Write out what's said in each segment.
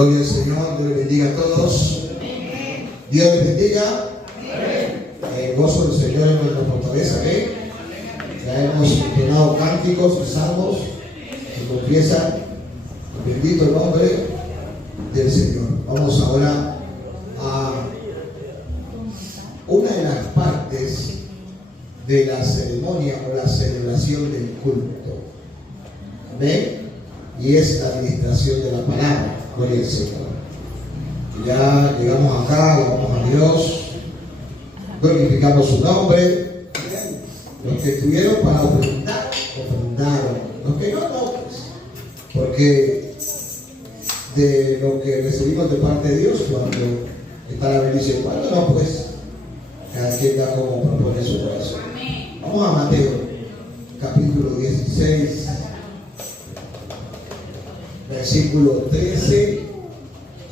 Gloria al Señor, Dios les bendiga a todos. Dios les bendiga. El gozo del Señor es nuestra fortaleza. Ya hemos entonado cánticos y salmos que confiesan el bendito nombre del Señor. Vamos ahora a una de las partes de la ceremonia o la celebración del culto. Amén. Y es la administración de la palabra. Gloria al Señor. Ya llegamos acá, llamamos a Dios, glorificamos su nombre. Los que estuvieron para ofrendar, ofrendaron. Los que no, pues. Porque de lo que recibimos de parte de Dios, cuando está la bendición, cuando no, pues cada quien da como propone su corazón. Vamos a Mateo, capítulo 16, versículo 13.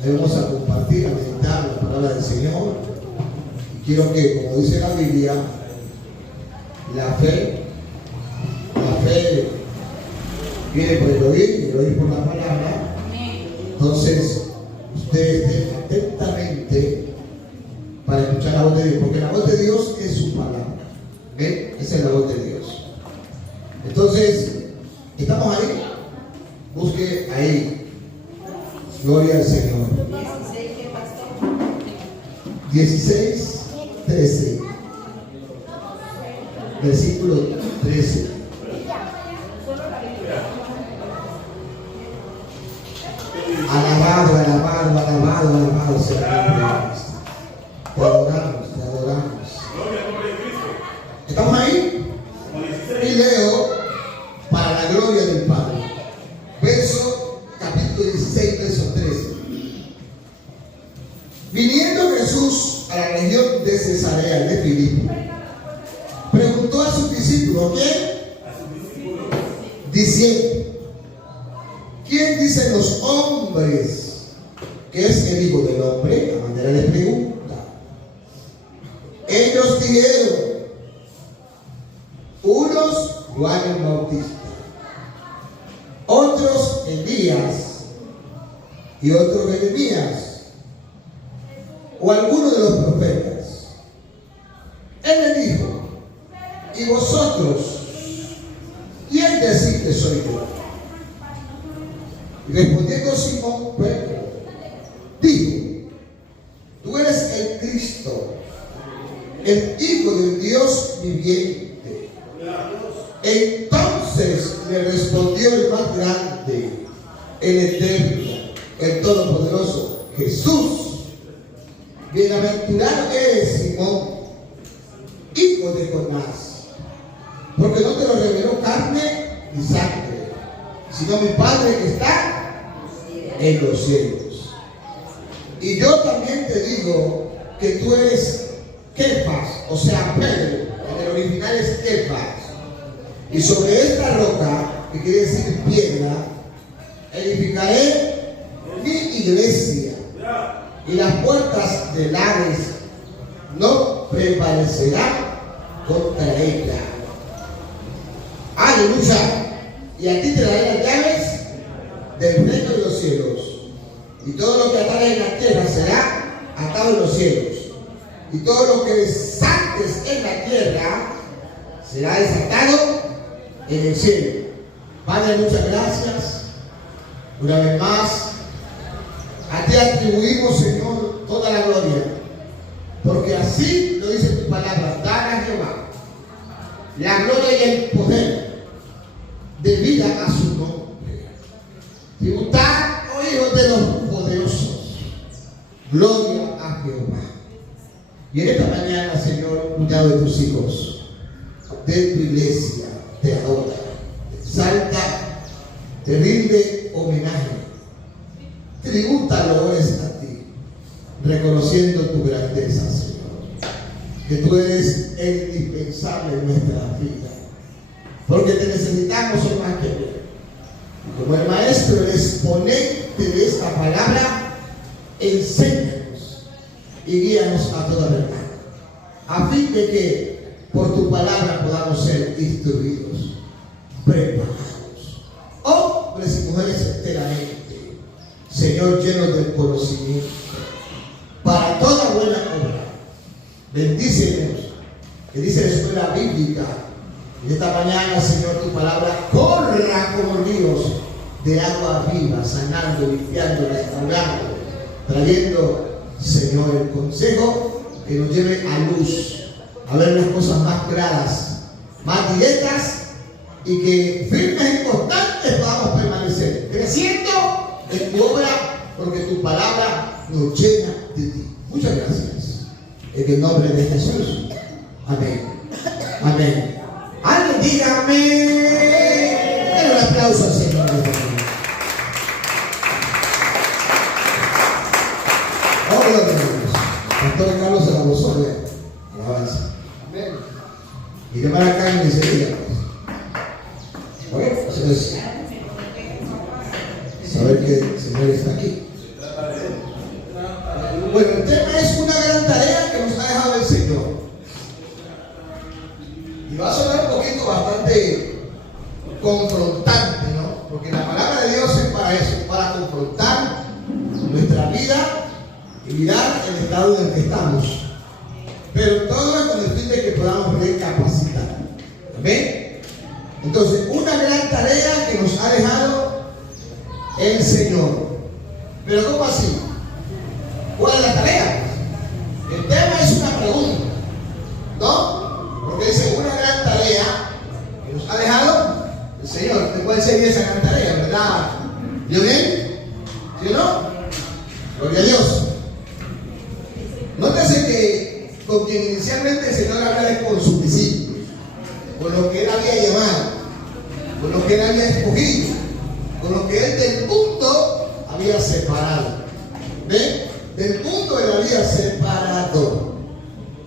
Ahí vamos a compartir, a meditar la palabra del Señor. Y quiero que, como dice la Biblia, la fe viene por el oír y el oír por la palabra. Entonces, ustedes estén atentamente para escuchar la voz de Dios, porque la voz de Dios es su palabra. ¿Ven? Esa es la voz de Dios. Entonces, ¿estamos ahí? Busque ahí. Gloria al Señor. 16, 13. Versículo 13. Alabado, alabado, alabado, alabado sea el nombre de Cristo. Te adoramos, te adoramos. ¿Estamos ahí? Y leo para la gloria del Padre. Verso, capítulo 16, verso 13. Viniendo Jesús a la región de Cesarea de Filipo, preguntó a sus discípulos, ¿qué? Diciendo, ¿quién dicen los hombres que es el Hijo del Hombre? A manera de pregunta. Ellos dijeron, unos Juan el Bautista, otros Elías y otros Jeremías o alguno de los profetas. Él le dijo, ¿y vosotros quién decís que soy yo? Y respondiendo Simón Pedro, dijo, tú eres el Cristo, el Hijo del Dios viviente. Entonces le respondió el más grande, el eterno, el todopoderoso, Jesús: bienaventurado eres, Simón, hijo de Jonás, porque no te lo reveló carne ni sangre, sino mi Padre que está en los cielos. Y yo también te digo que tú eres Kefas, o sea, Pedro. En el original es Kefas. Y sobre esta roca, que quiere decir piedra, edificaré mi iglesia, y las puertas del Hades no prevalecerán contra ella. Aleluya. Y a ti te daré las llaves del reino de los cielos. Y todo lo que atares en la tierra será atado en los cielos. Y todo lo que desates en la tierra será desatado en el cielo. Padre, muchas gracias. Una vez más, a ti atribuimos, Señor, toda la gloria. Porque así lo dice tu palabra: dan a Jehová la gloria y el poder debida a su nombre. Tributad, oh hijos de los poderosos, gloria a Jehová. Y en esta mañana, Señor, cuidado de tus hijos, de tu iglesia, te adora, te exalta, te rinde homenaje. Tributa loores a ti, reconociendo tu grandeza, Señor, que tú eres el indispensable en nuestra vida, porque te necesitamos más que ver. Y como el maestro, el exponente de esta palabra, enséñanos y guíanos a toda verdad, a fin de que por tu palabra podamos ser instruidos, preparados, hombres y mujeres enteramente Señor, llenos del conocimiento para toda buena obra. Bendícenos, que dice la escuela bíblica. Y esta mañana, Señor, tu palabra corra como ríos de agua viva, sanando, limpiando, restaurando, trayendo, Señor, el consejo que nos lleve a luz, a ver las cosas más claras, más directas, y que firmes y constantes podamos permanecer, creciendo en tu obra, porque tu palabra nos llena de ti. Muchas gracias. En el nombre de Jesús. Amén. Amén. Alguien diga amén. Den un aplauso al Señor. Oh, gloria a Dios. Pastor Carlos se la gozó de alabanza. Amén. Y que para acá en ese día, pues. Bueno, entonces, saber que el Señor está aquí. Bueno, el tema es una gran tarea que nos ha dejado el Señor. Y va a sonar un poquito bastante confrontante, ¿no? Porque la palabra de Dios es para eso, para confrontar nuestra vida y mirar el estado en el que estamos. Pero todo es con el fin de que podamos recapacitar. ¿Amén? Entonces, una gran tarea que nos ha dejado el Señor. Pero ¿cómo así? ¿Cuál es la tarea? El tema es una pregunta, ¿no? Porque dice una gran tarea que nos ha dejado el Señor. ¿Cuál sería esa gran tarea, verdad? ¿Yo bien? ¿Sí o no? Gloria a Dios. Nótese que con quien inicialmente el Señor habla es con sus discípulos, con lo que Él había llamado, con lo que Él había escogido, con lo que Él del mundo había separado. ¿Ven? Del mundo Él había separado.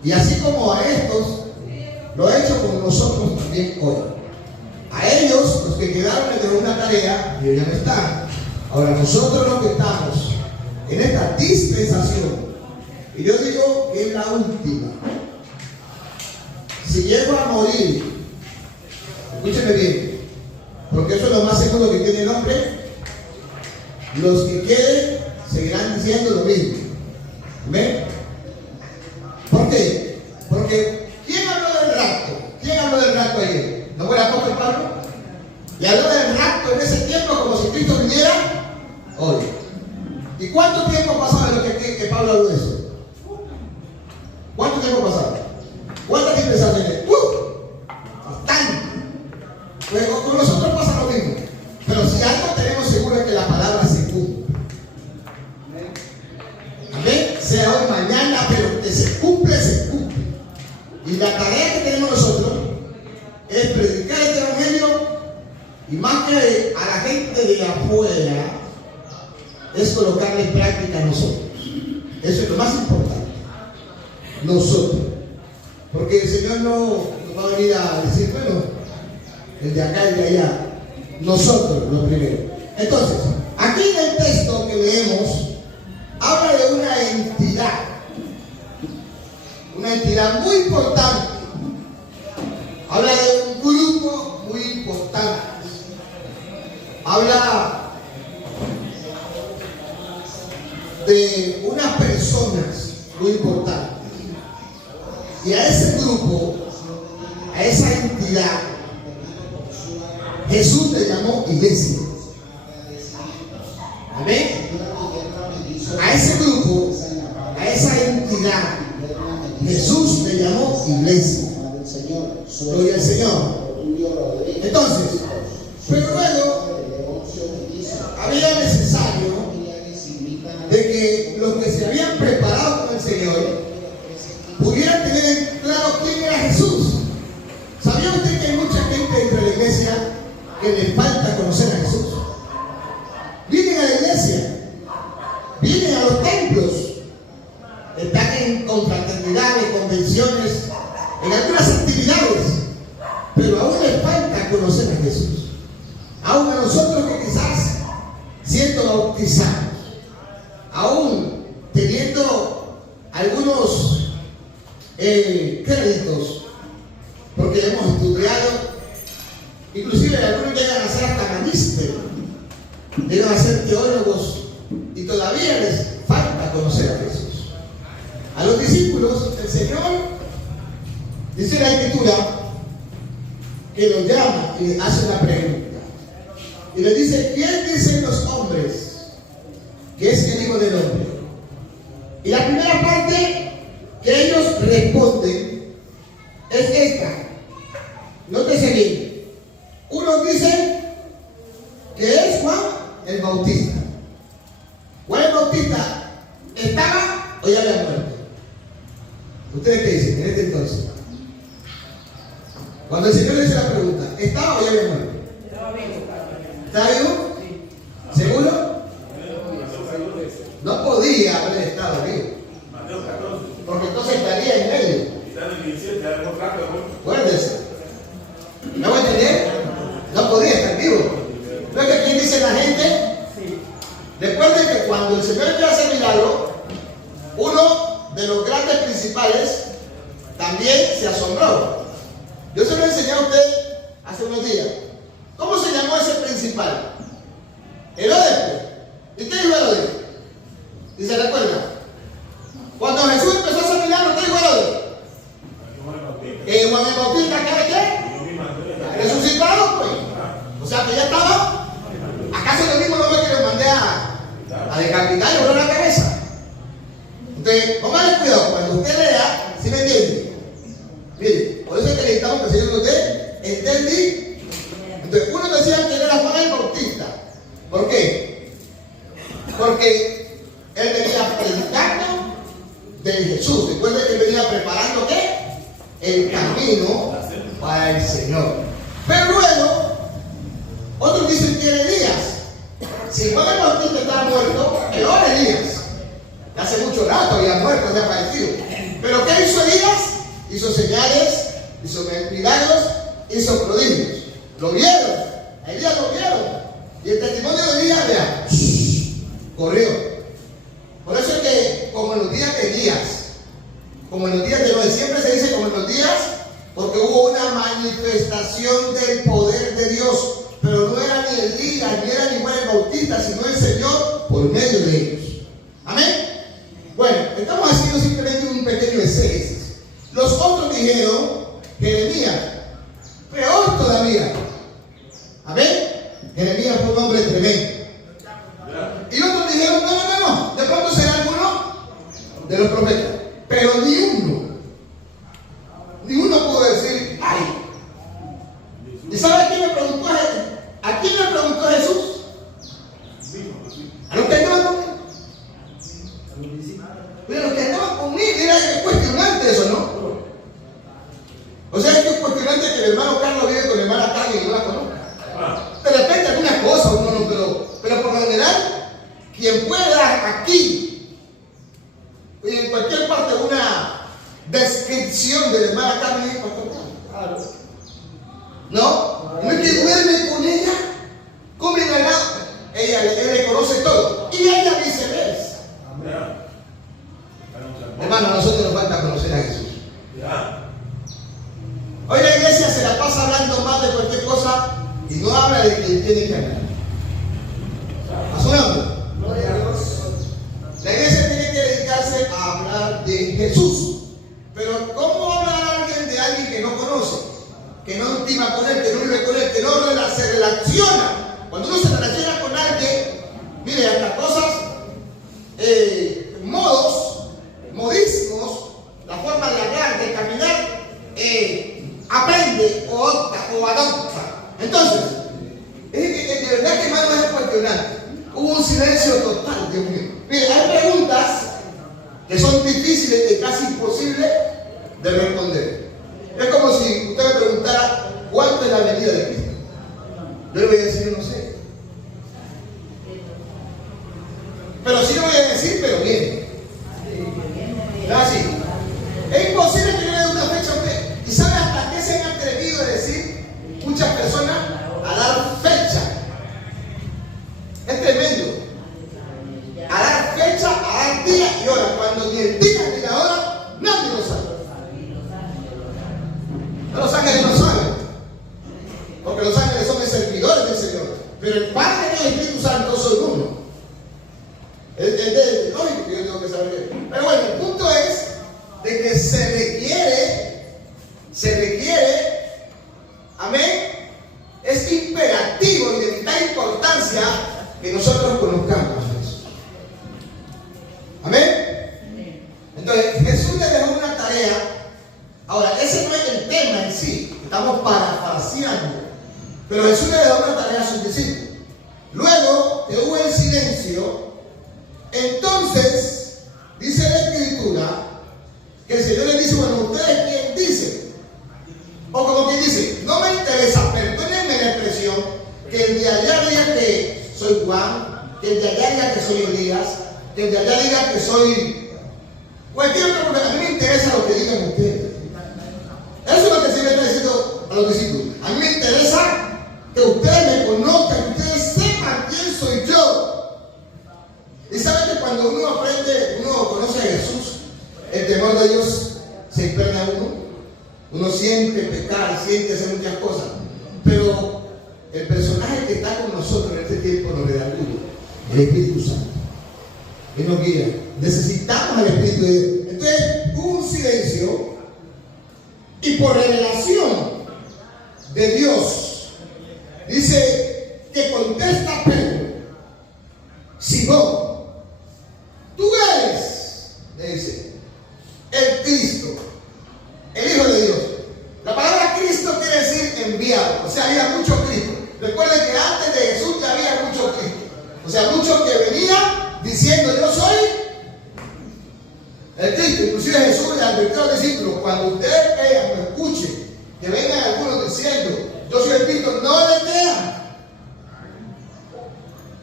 Y así como a estos, lo ha hecho con nosotros también hoy. A ellos, los que quedaron de una tarea, y ya no están. Ahora nosotros los que estamos en esta dispensación, y yo digo que es la última. Si llego a morir, escúcheme bien, porque eso es lo más seguro que tiene el hombre, los que queden seguirán diciendo lo mismo. ¿Ven? ¿Por qué? Porque ¿quién habló del rapto? ¿Quién habló del rapto ayer? ¿No fue el apóstol Pablo? Y habló del rapto en ese tiempo como si Cristo viniera hoy. ¿Y cuánto tiempo pasaba de lo que Pablo habló de eso? ¿Cuánto tiempo pasaba? ¿Cuántas dispensaciones? Bastante. Pues con nosotros pasa lo mismo. Pero si algo tenemos seguro es que la palabra se cumple. Amén. Sea hoy, mañana, pero que se cumple, se cumple. Y la tarea que tenemos nosotros es predicar este evangelio, y más que a la gente de afuera, es colocarle en práctica a nosotros. Eso es lo más importante. Nosotros. Porque el Señor no va a venir a decir, bueno, el de acá y de allá. Nosotros, lo primero. Entonces, aquí en el texto que leemos, habla de una entidad muy importante. Habla de un grupo muy importante. Habla de unas personas muy importantes. Y a ese grupo, a esa entidad, Jesús le llamó iglesia. Amén. A ese grupo, a esa entidad, Jesús le llamó iglesia. Gloria al Señor. Entonces, pero luego había necesario de que los que se habían preparado con el Señor pudieran tener claro quién era Jesús. ¿Sabía usted que hay mucha gente dentro de la iglesia que le falta conocer a Jesús? Vienen a la iglesia, vienen a los templos, están en confraternidades, convenciones, en algunas actividades, pero aún les falta conocer a Jesús. Aún a nosotros que quizás siendo bautizados, aún teniendo algunos créditos, porque hemos estudiado, inclusive algunos llegan a ser hasta magísteres, llegan a ser teólogos, y todavía les falta conocer a Jesús. A los discípulos, el Señor, dice la Escritura, que los llama y les hace una pregunta. Y les dice: ¿quién dicen los hombres que es el Hijo del Hombre? Y la primera parte que ellos responden es esta. Nótese bien. Unos dicen que es Juan el Bautista. Juan el Bautista estaba o ya había muerto. ¿Ustedes qué dicen en este entonces? Cuando el Señor le hizo la pregunta, ¿estaba o ya había muerto? ¿Estaba vivo? ¿Seguro? No podía haber estado vivo, porque entonces estaría en medio. Acuérdense. ¿Me voy a entender? No podía estar vivo. ¿No es que aquí dice la gente? Recuerden que cuando el Señor quiere hacer milagro, uno de los grandes principales también se asombró. Yo se lo enseñé a usted hace unos días. ¿Cómo se llamó ese principal? Herodes. ¿Y qué dijo Herodes? ¿Y se recuerda? Cuando Jesús empezó a hacer milagros, ¿qué dijo Herodes? Juan el Bautista, ¿qué? Resucitado, pues. O sea que ya estaba. ¿Acaso lo mismo no ve que lo mandé a decapitar y volar la cabeza? Entonces, póngale cuidado, cuando usted lea, ¿sí me entiende? Mire, por eso es que necesitamos que el Señor nos dé entendí. Entonces, uno decía que era Juan el Bautista. ¿Por qué? Porque él venía predicando de Jesús. Recuerden que él venía preparando ¿qué? El camino para el Señor. Pero luego, otros dicen que era Elías. Si Juan el Bautista estaba muerto, peor Elías. Hace mucho rato había muerto, había fallecido. Pero ¿qué hizo Elías? Hizo señales, hizo milagros, hizo prodigios. Lo vieron, a Elías lo vieron. Y el testimonio de Elías, vea, corrió. Por eso es que, como en los días de Elías, como en los días de Noé, siempre se dice como en los días, porque hubo una manifestación del poder de Dios. Pero no era ni Elías, ni era ni Juan el Bautista, sino el Señor por medio de ellos. Amén. Bueno, estamos haciendo simplemente un pequeño exégesis. Los otros dijeron Jeremías, peor todavía. Amén. Jeremías fue un hombre tremendo. Y otros dijeron, no, de pronto será alguno de los profetas. Pero ni uno pudo decir, ay. ¿Y sabe quién me preguntó a Jesús? ¿A quién le preguntó Jesús? A los que andaban conmigo. Pero los que andaban conmigo, era cuestionante eso, ¿no? O sea, es que es cuestionante que el hermano Carlos vive con la hermana Carmen y no la conozca. De repente algunas cosas, uno no, pero por lo general, quien puede dar aquí y en cualquier parte una descripción de la hermana Carmen es pastor Carlos. ¿No? No es que duerme con ella, come ganado, ella le conoce todo. Y ella viceversa. Hermano, a nosotros nos falta conocer a Jesús. Hoy la iglesia se la pasa hablando más de cualquier cosa y no habla de quien tiene que hablar. ¿A su nombre? La iglesia tiene que dedicarse a hablar de Jesús. Pero ¿cómo habla alguien de alguien que no conoce? Que no intima con él, que no vive con él, que no se relaciona. Cuando uno se relaciona con alguien, mire, hasta cosas, modos, modismos, la forma de hablar, de caminar, aprende o adopta. Entonces, de verdad que hermano es cuestionante. Hubo un silencio total, Dios mío. Mire, hay preguntas que son difíciles y casi imposibles de responder. Es como si usted me preguntara cuánto es la venida de Cristo. Yo le voy a decir, no sé. Pero sí le voy a decir, pero bien. ¿No es así? Es imposible que yo le dé una fecha a usted. ¿Y sabe hasta qué se han atrevido a decir muchas personas a dar fecha? Es tremendo. A dar fecha, a dar día y hora. Cuando ni el día ni la hora, nadie lo sabe. No, los ángeles no saben. Porque los ángeles son servidores del Señor. que se requiere, amén, es imperativo y de vital importancia que nosotros conozcamos a Jesús. Amén. Entonces Jesús le dejó una tarea. Ahora, ese no es el tema en sí, estamos parafraseando, pero Jesús le dejó una tarea a sus discípulos. Luego que hubo el silencio, entonces dice la Escritura que el Señor le dice: bueno, ¿ustedes quién dicen? O como quien dice: no me interesa, perdónenme la expresión, que el de allá diga que soy Juan, que el de allá diga que soy Elías, que el de allá diga que soy cualquier otro, porque a mí me interesa lo que digan ustedes. Eso es lo que el Señor está diciendo a los discípulos. A mí me interesa que ustedes me conozcan, que ustedes sepan quién soy yo. Y saben que cuando uno aprende, uno conoce a Jesús, el temor de Dios se impregna a uno. Uno siente pecar, siente hacer muchas cosas. Pero el personaje que está con nosotros en este tiempo nos da luz, el Espíritu Santo. Él nos guía. Necesitamos al Espíritu de Dios. Entonces hubo un silencio, y por revelación de Dios, dice que contesta Pedro: Simón, tú eres, le dice, el Cristo, el Hijo de Dios. La palabra Cristo quiere decir enviado, o sea, había mucho Cristo. Recuerden que antes de Jesús ya había mucho Cristo, o sea, muchos que venían diciendo: yo soy el Cristo. Inclusive Jesús le advirtió a los discípulos: cuando ustedes vean o escuchen que vengan algunos diciendo: yo soy el Cristo, no le crean.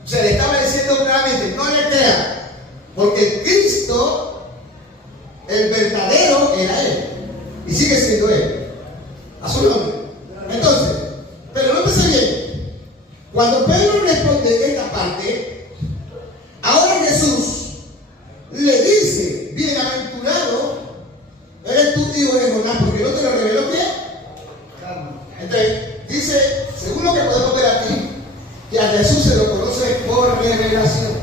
Se le estaba diciendo claramente: no le crean, porque el Cristo, el verdadero, era Él, y sigue siendo Él, a su nombre. Entonces, pero nótese bien, cuando Pedro responde esta parte, ahora Jesús le dice: bienaventurado eres tú, hijo de Jonás, porque no te lo reveló ¿quién? Entonces dice, según lo que podemos ver aquí, que a Jesús se lo conoce por revelación.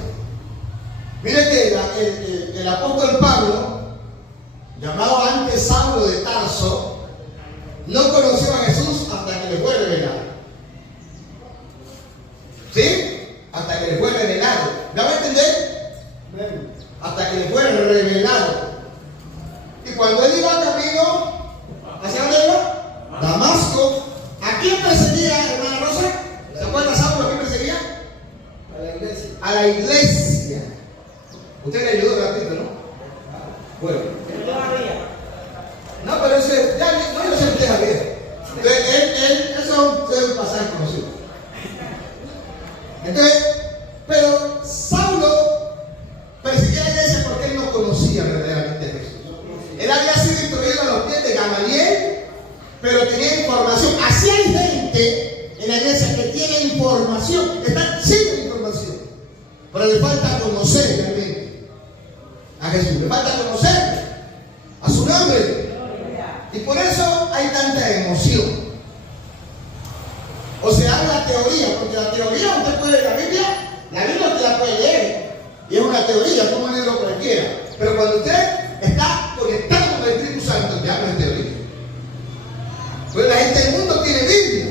Mire que el apóstol Pablo, llamado antes Saulo de Tarso, no conoció a Jesús hasta que le fue revelado. ¿Sí? Hasta que le fue revelado. ¿Me va a entender? Hasta que le fue revelado. Y cuando él iba camino, ¿hacia dónde iba? Damasco. ¿A quién perseguía, hermana Rosa? ¿Se acuerda Saulo a quién perseguía? A la iglesia. A la iglesia. Usted le ayudó rápido, ¿no? Bueno. No, pero ese, ya no lo sé usted, Javier. Entonces, eso es un pasaje conocido. Entonces, pero Saulo perseguía a la iglesia porque él no conocía verdaderamente a Jesús. Él había sido instruido a los pies de Gamaliel, pero tenía información. Así hay gente en la iglesia que tiene información, está llena de información, pero le falta conocer realmente a Jesús, le falta conocer a su nombre. Y por eso hay tanta emoción. O se habla teoría, porque la teoría usted puede leer la Biblia usted la puede leer, y es una teoría, como un libro cualquiera. Pero cuando usted está conectado con el Espíritu Santo, ya no es teoría. Pues la gente del mundo tiene Biblia,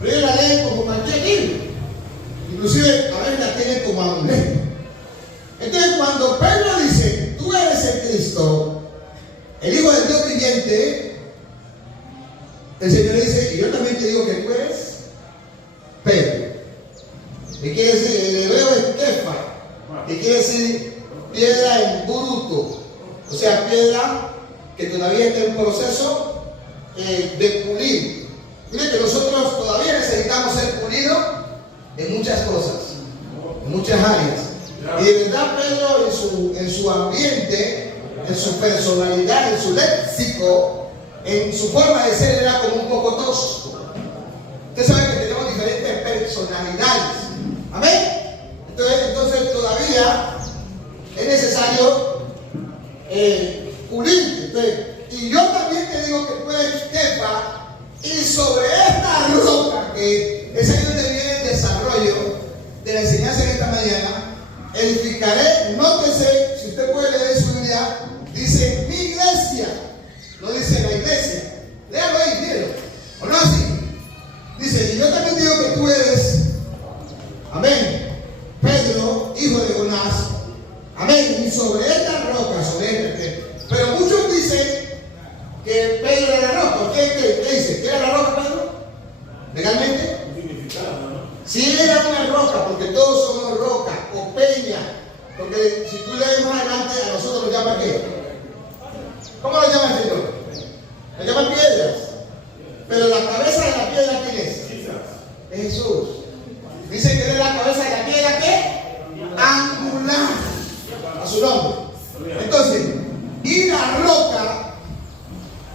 pero ellos la leen como cualquier libro. Inclusive a veces la tienen como amuleto. Entonces cuando Pedro dice: tú eres el Cristo, el Hijo del Dios viviente, el Señor le dice: y yo también te digo que tú eres Pedro. ¿Qué quiere decir? El hebreo es Kefa, que quiere decir piedra en bruto, o sea, piedra que todavía está en proceso de pulir. Mire que nosotros todavía necesitamos ser pulidos en muchas cosas, en muchas áreas. Y de verdad Pedro en su ambiente, en su personalidad, en su léxico, en su forma de ser, era como un poco tosco. Usted sabe que tenemos diferentes personalidades. Amén. Entonces todavía es necesario pulirte. Y yo también te digo que tú eres Kefa, y sobre esta roca, que es ahí donde viene el desarrollo de la enseñanza de esta mañana, edificaré. Nótese, si usted puede leer su Biblia, dice: mi iglesia.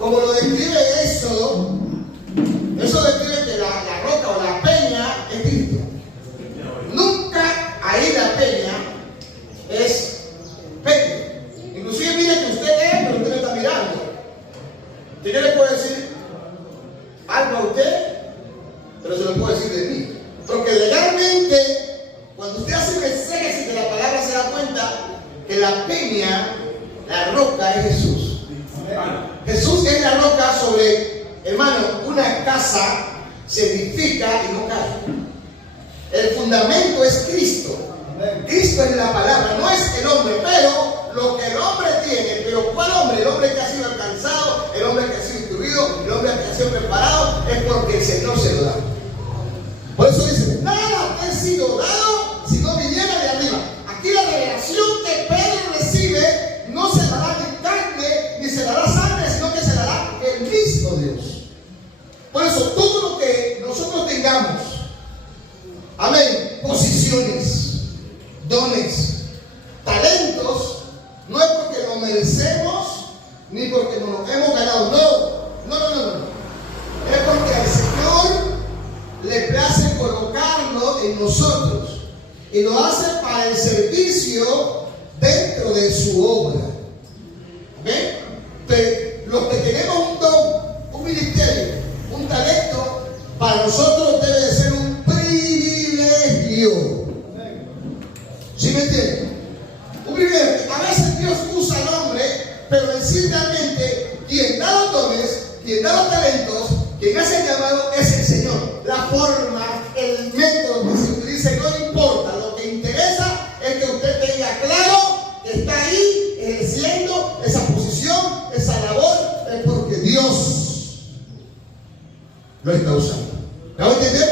como lo describe Éxodo, eso describe que la roca o la peña es Cristo. Nunca ahí la peña es Pedro. Inclusive mire que usted es, pero usted me está mirando. Yo le puedo decir algo a usted, pero se lo puedo decir de mí. Porque legalmente, cuando usted hace un exégesis de la palabra, se da cuenta que la peña, la roca, es Jesús. Jesús es la roca sobre, hermano, una casa se edifica y no cae. El fundamento es Cristo. Cristo es la palabra, no es el hombre, pero lo que el hombre tiene, pero ¿cuál hombre? El hombre que ha sido alcanzado, el hombre que ha sido instruido, el hombre que ha sido preparado, es porque el Señor se lo da. Por eso dice, nada te ha sido dado si no viniera de arriba. Aquí la revelación que Pedro recibe no se la da ni carne, ni se la da sangre, sino que se la da el mismo Dios. Por eso todo lo que nosotros tengamos, amén, posiciones, dones, talentos, no es porque lo merecemos ni porque nos lo hemos ganado, no. Es porque al Señor le place colocarlo en nosotros y lo hace para el servicio dentro de su obra. ¿Ven? Pero los que tenemos un don, un ministerio, un talento, para nosotros debe de ser un privilegio. ¿Sí me entienden? Un privilegio. A veces Dios usa al hombre, pero realmente quien da los dones, quien da los talentos, quien hace el llamado es el Señor. La forma, el método que se utilice no importa. Lo que interesa es que usted tenga claro que está ahí ejerciendo esa posición, esa labor, es porque Dios lo está usando. ¿Me voy a entender?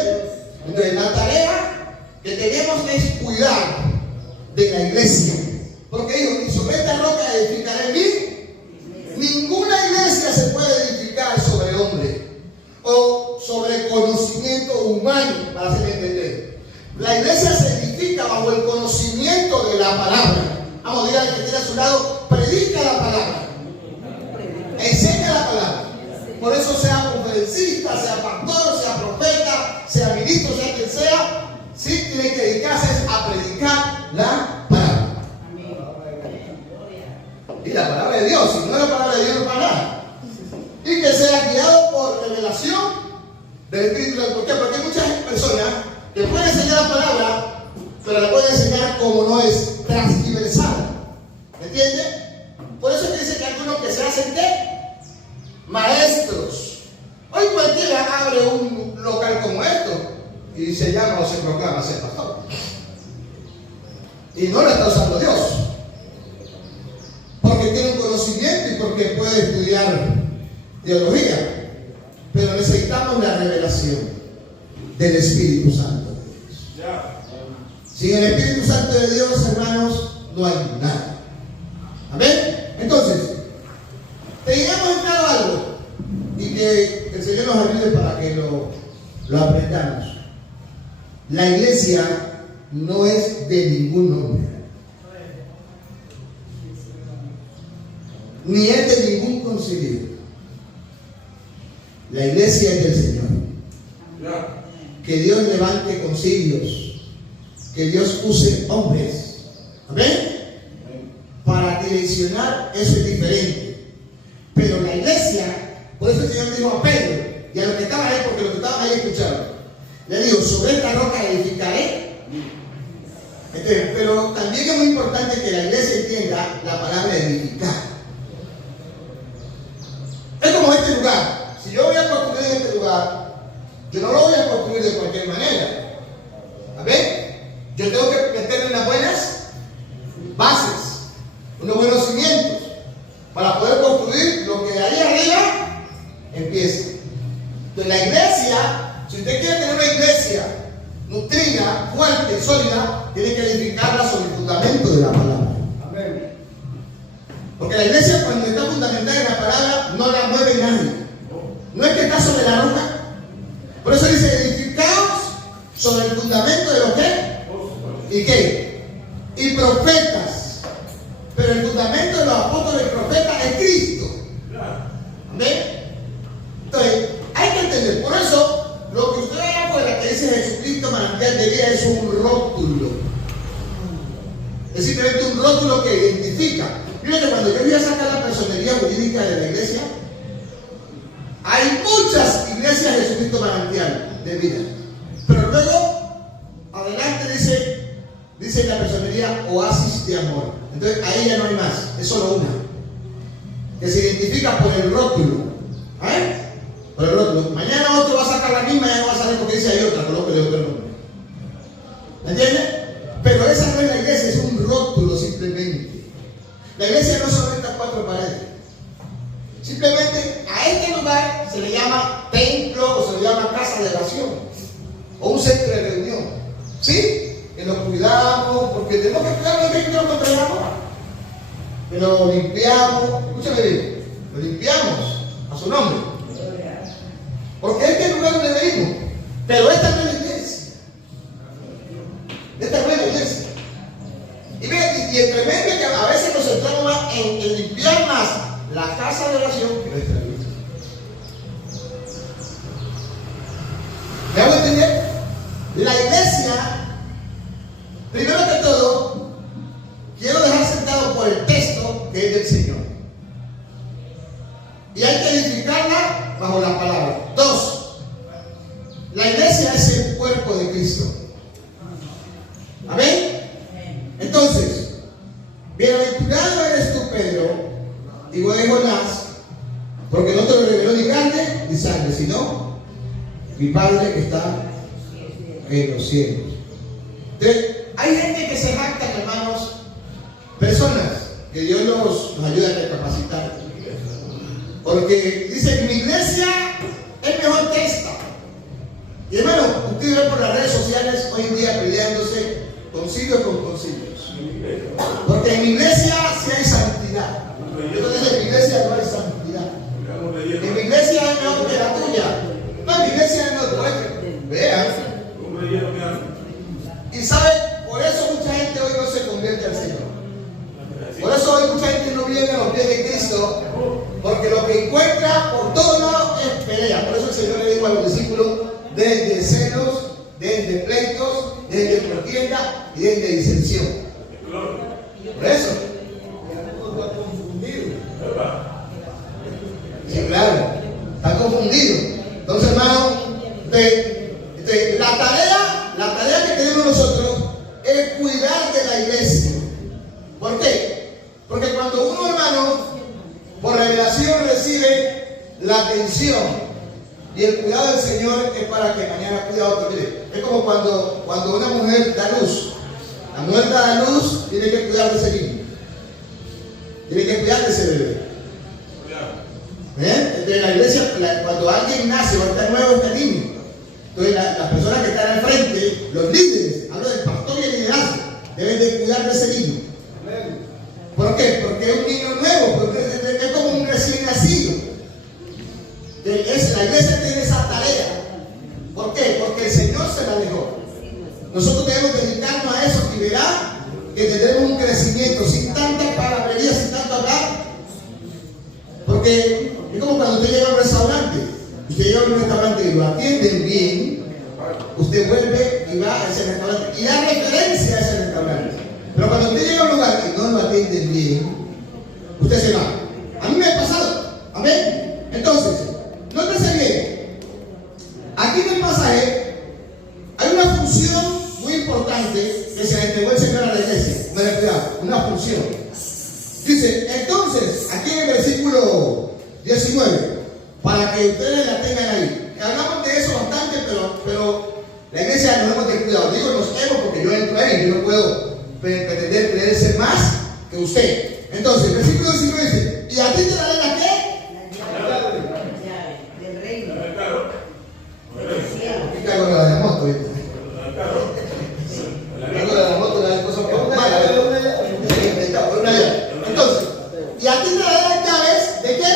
Entonces la tarea que tenemos es cuidar de la iglesia. Porque dijo, y sobre esta roca edificaré mí. Ninguna iglesia se puede edificar sobre hombre o sobre conocimiento humano, para hacer entender. La iglesia se edifica bajo el conocimiento de la palabra. Vamos, dígale que tiene a su lado, predica la palabra, enseña la palabra. Por eso sea conferencista, sea pastor, sea profeta, sea ministro, sea quien sea, sí tiene que dedicarse a predicar la palabra. Y la palabra de Dios, si no es la palabra de Dios, no para nada. Y que sea guiado por revelación del Espíritu Santo. ¿Por qué? Porque hay muchas personas que pueden enseñar la palabra, pero la pueden enseñar como no es transversal. ¿Me entiende? Por eso es que dice que algunos que se hacen ¿qué? Maestros. Hoy cualquiera abre un local como esto y se llama o se proclama ser pastor. Y no lo está usando Dios. Porque tiene un conocimiento y porque puede estudiar teología. Pero necesitamos la revelación del Espíritu Santo de Dios. Sin el Espíritu Santo de Dios, hermanos, no hay nada. Amén. Entonces, tengamos en claro algo y que el Señor nos ayude para que lo aprendamos. La iglesia no es de ningún hombre, ni es de ningún concilio. La iglesia es del Señor. Que Dios levante concilios, que Dios use hombres, amén, para direccionar, eso es diferente. Pero la iglesia, por eso el Señor dijo a Pedro y a los que estaban ahí, porque los que estaban ahí escucharon, le dijo, sobre esta roca edificaré. Entonces, pero también es muy importante que la iglesia entienda la palabra edificar. Es como este lugar. Si yo voy a construir en este lugar, yo no lo voy a construir de cualquier manera. ¿Amén? Yo tengo que meterle unas buenas bases, unos buenos cimientos, para poder construir lo que de ahí arriba empiece. Entonces la iglesia, si usted quiere tener una iglesia nutrida, fuerte, sólida, tiene que edificarla sobre el fundamento de la palabra. Amén. Porque la iglesia, cuando está fundamentada en la palabra, no la mueve nadie. No es que está sobre la roca. Por eso dice, edificaos jurídica de la iglesia. Hay muchas iglesias de Jesucristo manantial de vida. Pero luego, adelante dice la personería oasis de amor. Entonces ahí ya no hay más, es solo una. Que se identifica por el rótulo. Por el rótulo. Mañana otro va a sacar la misma y ya no va a salir porque dice hay otra, colóquele otro nombre. ¿Me entiendes? Pero esa no es la iglesia, es un rótulo simplemente. La iglesia no son estas cuatro paredes. Simplemente a este lugar se le llama templo o se le llama casa de oración o un centro de reunión. ¿Sí? Que nos cuidamos, porque tenemos que cuidar lo que nos congregamos. Que lo limpiamos. Escúchame bien, lo limpiamos a su nombre. Porque este es el lugar donde venimos. Pero esta no es la iglesia. Esta no es la iglesia. Y el tremendo es que a veces nos centramos más en limpiar más la casa de oración que nuestra iglesia. ¿Me hago entender? La iglesia, primero que todo, quiero dejar sentado por el texto que es del Señor. Y hay que edificarla bajo la palabra. 2. La iglesia es el cuerpo de Cristo. ¿Amén? Entonces, bienaventurado eres tú, Pedro, hijo de Jonás, porque no te lo reveló ni carne ni sangre, sino mi Padre que está en los cielos. Entonces, hay gente que se jacta, hermanos, personas que Dios nos ayuda a recapacitar, porque dice que mi iglesia es mejor que esta. Y hermano, usted ve por las redes sociales hoy en día peleándose concilios con concilios. Porque en mi iglesia sí hay santidad. Entonces en mi iglesia no hay santidad. En mi iglesia es mejor que la tuya. No, en mi iglesia es mejor que vean. Y saben, por eso mucha gente hoy no se convierte al Señor. Por eso hoy mucha gente no viene a los pies de Cristo. Porque lo que encuentra por todos lados es pelea. Por eso el Señor le dijo a los discípulos: desde celos, desde pleitos, desde contienda y desde disensión. Por eso. Sí, claro. Está confundido. Entonces, hermano, la tarea que tenemos nosotros es cuidar de la iglesia. ¿Por qué? Porque cuando uno, hermano, por revelación recibe la atención y el cuidado del Señor, es para que mañana cuide a otro. Mire, es como cuando una mujer da luz. La mujer da luz, tiene que cuidar de ese niño. Tiene que cuidar de ese bebé. Entonces la iglesia, cuando alguien nace o está nuevo, está niño. Entonces las personas que están al frente, los líderes, hablo del pastor y el liderazgo, deben de cuidar de ese niño. ¿Por qué? Porque es un niño nuevo, porque es como un recién nacido. La iglesia tiene esa tarea. ¿Por qué? Porque el Señor se la dejó. Nosotros debemos dedicarnos a eso y verá que tendremos un crecimiento sin tanta palabrería, sin tanto hablar. Porque es como cuando usted llega a un restaurante. Usted llega a un restaurante y lo atienden bien, usted vuelve y va a ese restaurante y da referencia a ese restaurante. Pero cuando usted llega a un lugar y no lo atienden bien, usted se va. A mí me ha pasado. Amén. Entonces, nótese bien. Aquí en el pasaje hay una función muy importante que se le entregó el Señor a la iglesia. Me cuidado, una función. Dice, entonces, aquí en el versículo 19, para que ustedes la tengan ahí. Hablamos de eso bastante, pero la iglesia nos hemos descuidado. Digo nos hemos porque yo entro ahí, yo no puedo pretender creer ser más que usted. Entonces, el versículo 19 dice, ¿y a ti te daré la qué? La llave del reino. ¿Qué cago en la de la moto? Cago en la moto, la de cosas malas. Entonces, ¿y a ti te daré las llaves de qué?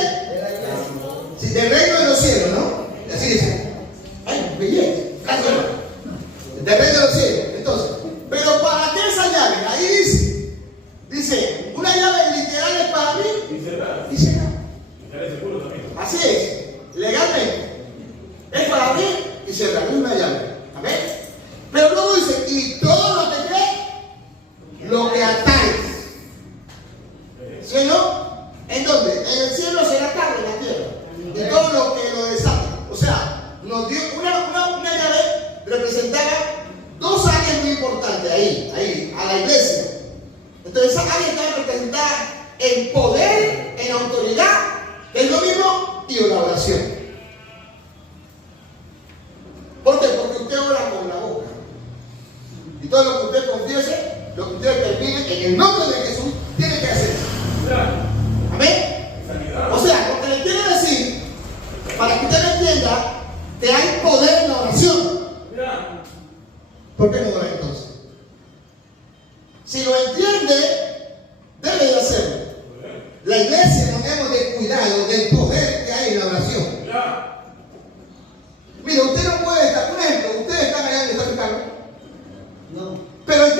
Sí, del reino de los cielos, ¿no? Así dice. Ay, belleza. Del reino de los cielos. Entonces, pero ¿para qué esa llave? Ahí dice, una llave literal es para mí y será. Así es, legalmente. Es para mí y será una llave. Amén. Pero luego dice, y todo lo que cree, lo que atáis. ¿Sí o no? ¿En dónde? En el cielo.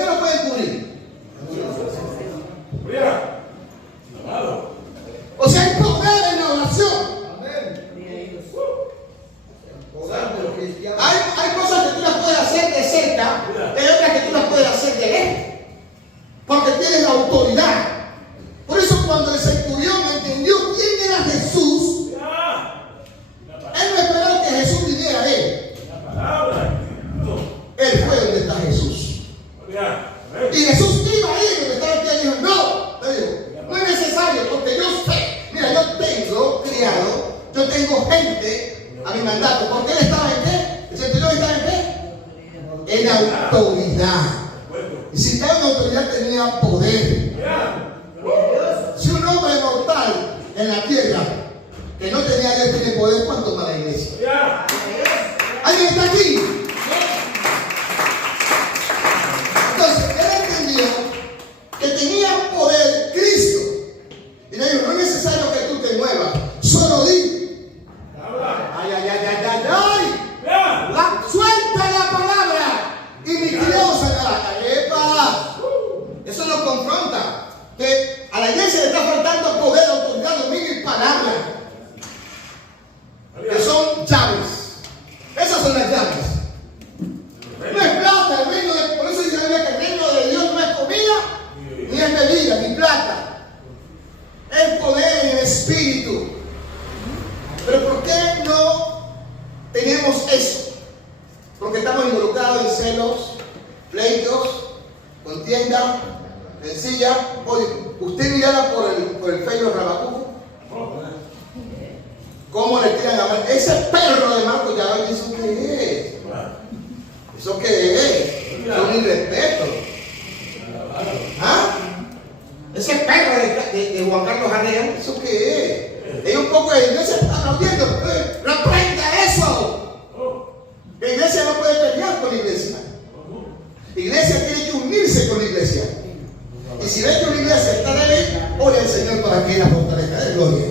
¿quién lo puede cubrir? O sea, hay poder en la oración. Hay cosas que tú las puedes hacer de cerca, hay otras que tú las puedes hacer de lejos, porque tienes la autoridad. Por eso cuando el centurión entendió quién era Jesús, él no esperaba que Jesús viniera a él. Él fue donde está Jesús. Y Jesús iba a ir donde estaba el y dijo, no, le dijo, no es necesario, porque yo sé, mira, yo tengo criado, yo tengo gente a mi mandato, porque él estaba en qué, el centurión estaba en qué, en autoridad. Y si estaba en autoridad tenía poder. Si un hombre mortal en la tierra que no tenía Dios tiene poder, ¿cuánto más la iglesia? ¿Alguien está aquí? Entonces, él entendió que tenía poder Cristo. Y le dijo, no es necesario que tú te muevas, solo di. Ay, ay, ay, ay, ay, ay. Suelta la palabra y mi Dios sanará. ¡Epa! Eso nos confronta. Que a la iglesia le está faltando poder, autoridad, dominio y palabra. Que son llaves. Esas son las llaves. No es plata, el reino de, por eso dice la Biblia que el reino de Dios no es comida, ni es bebida, ni plata. Es poder en el espíritu. Pero ¿por qué no tenemos eso? Porque estamos involucrados en celos, pleitos, contienda, sencilla. Oye, usted mirara por el Facebook de Rabacuco, cómo le tiran a Marcos. Ese perro de Marcos ya ve, ¿eso qué es? ¿Eso qué es? Es un irrespeto. ¿Ah? Ese perro de Juan Carlos Arrean, ¿eso qué es? Hay un poco de iglesia que están viendo. ¡Reprenda eso! La iglesia no puede pelear con la iglesia. La iglesia tiene que unirse con la iglesia. Y si ves que una iglesia está débil, ore al Señor para que la fortalezca. De gloria.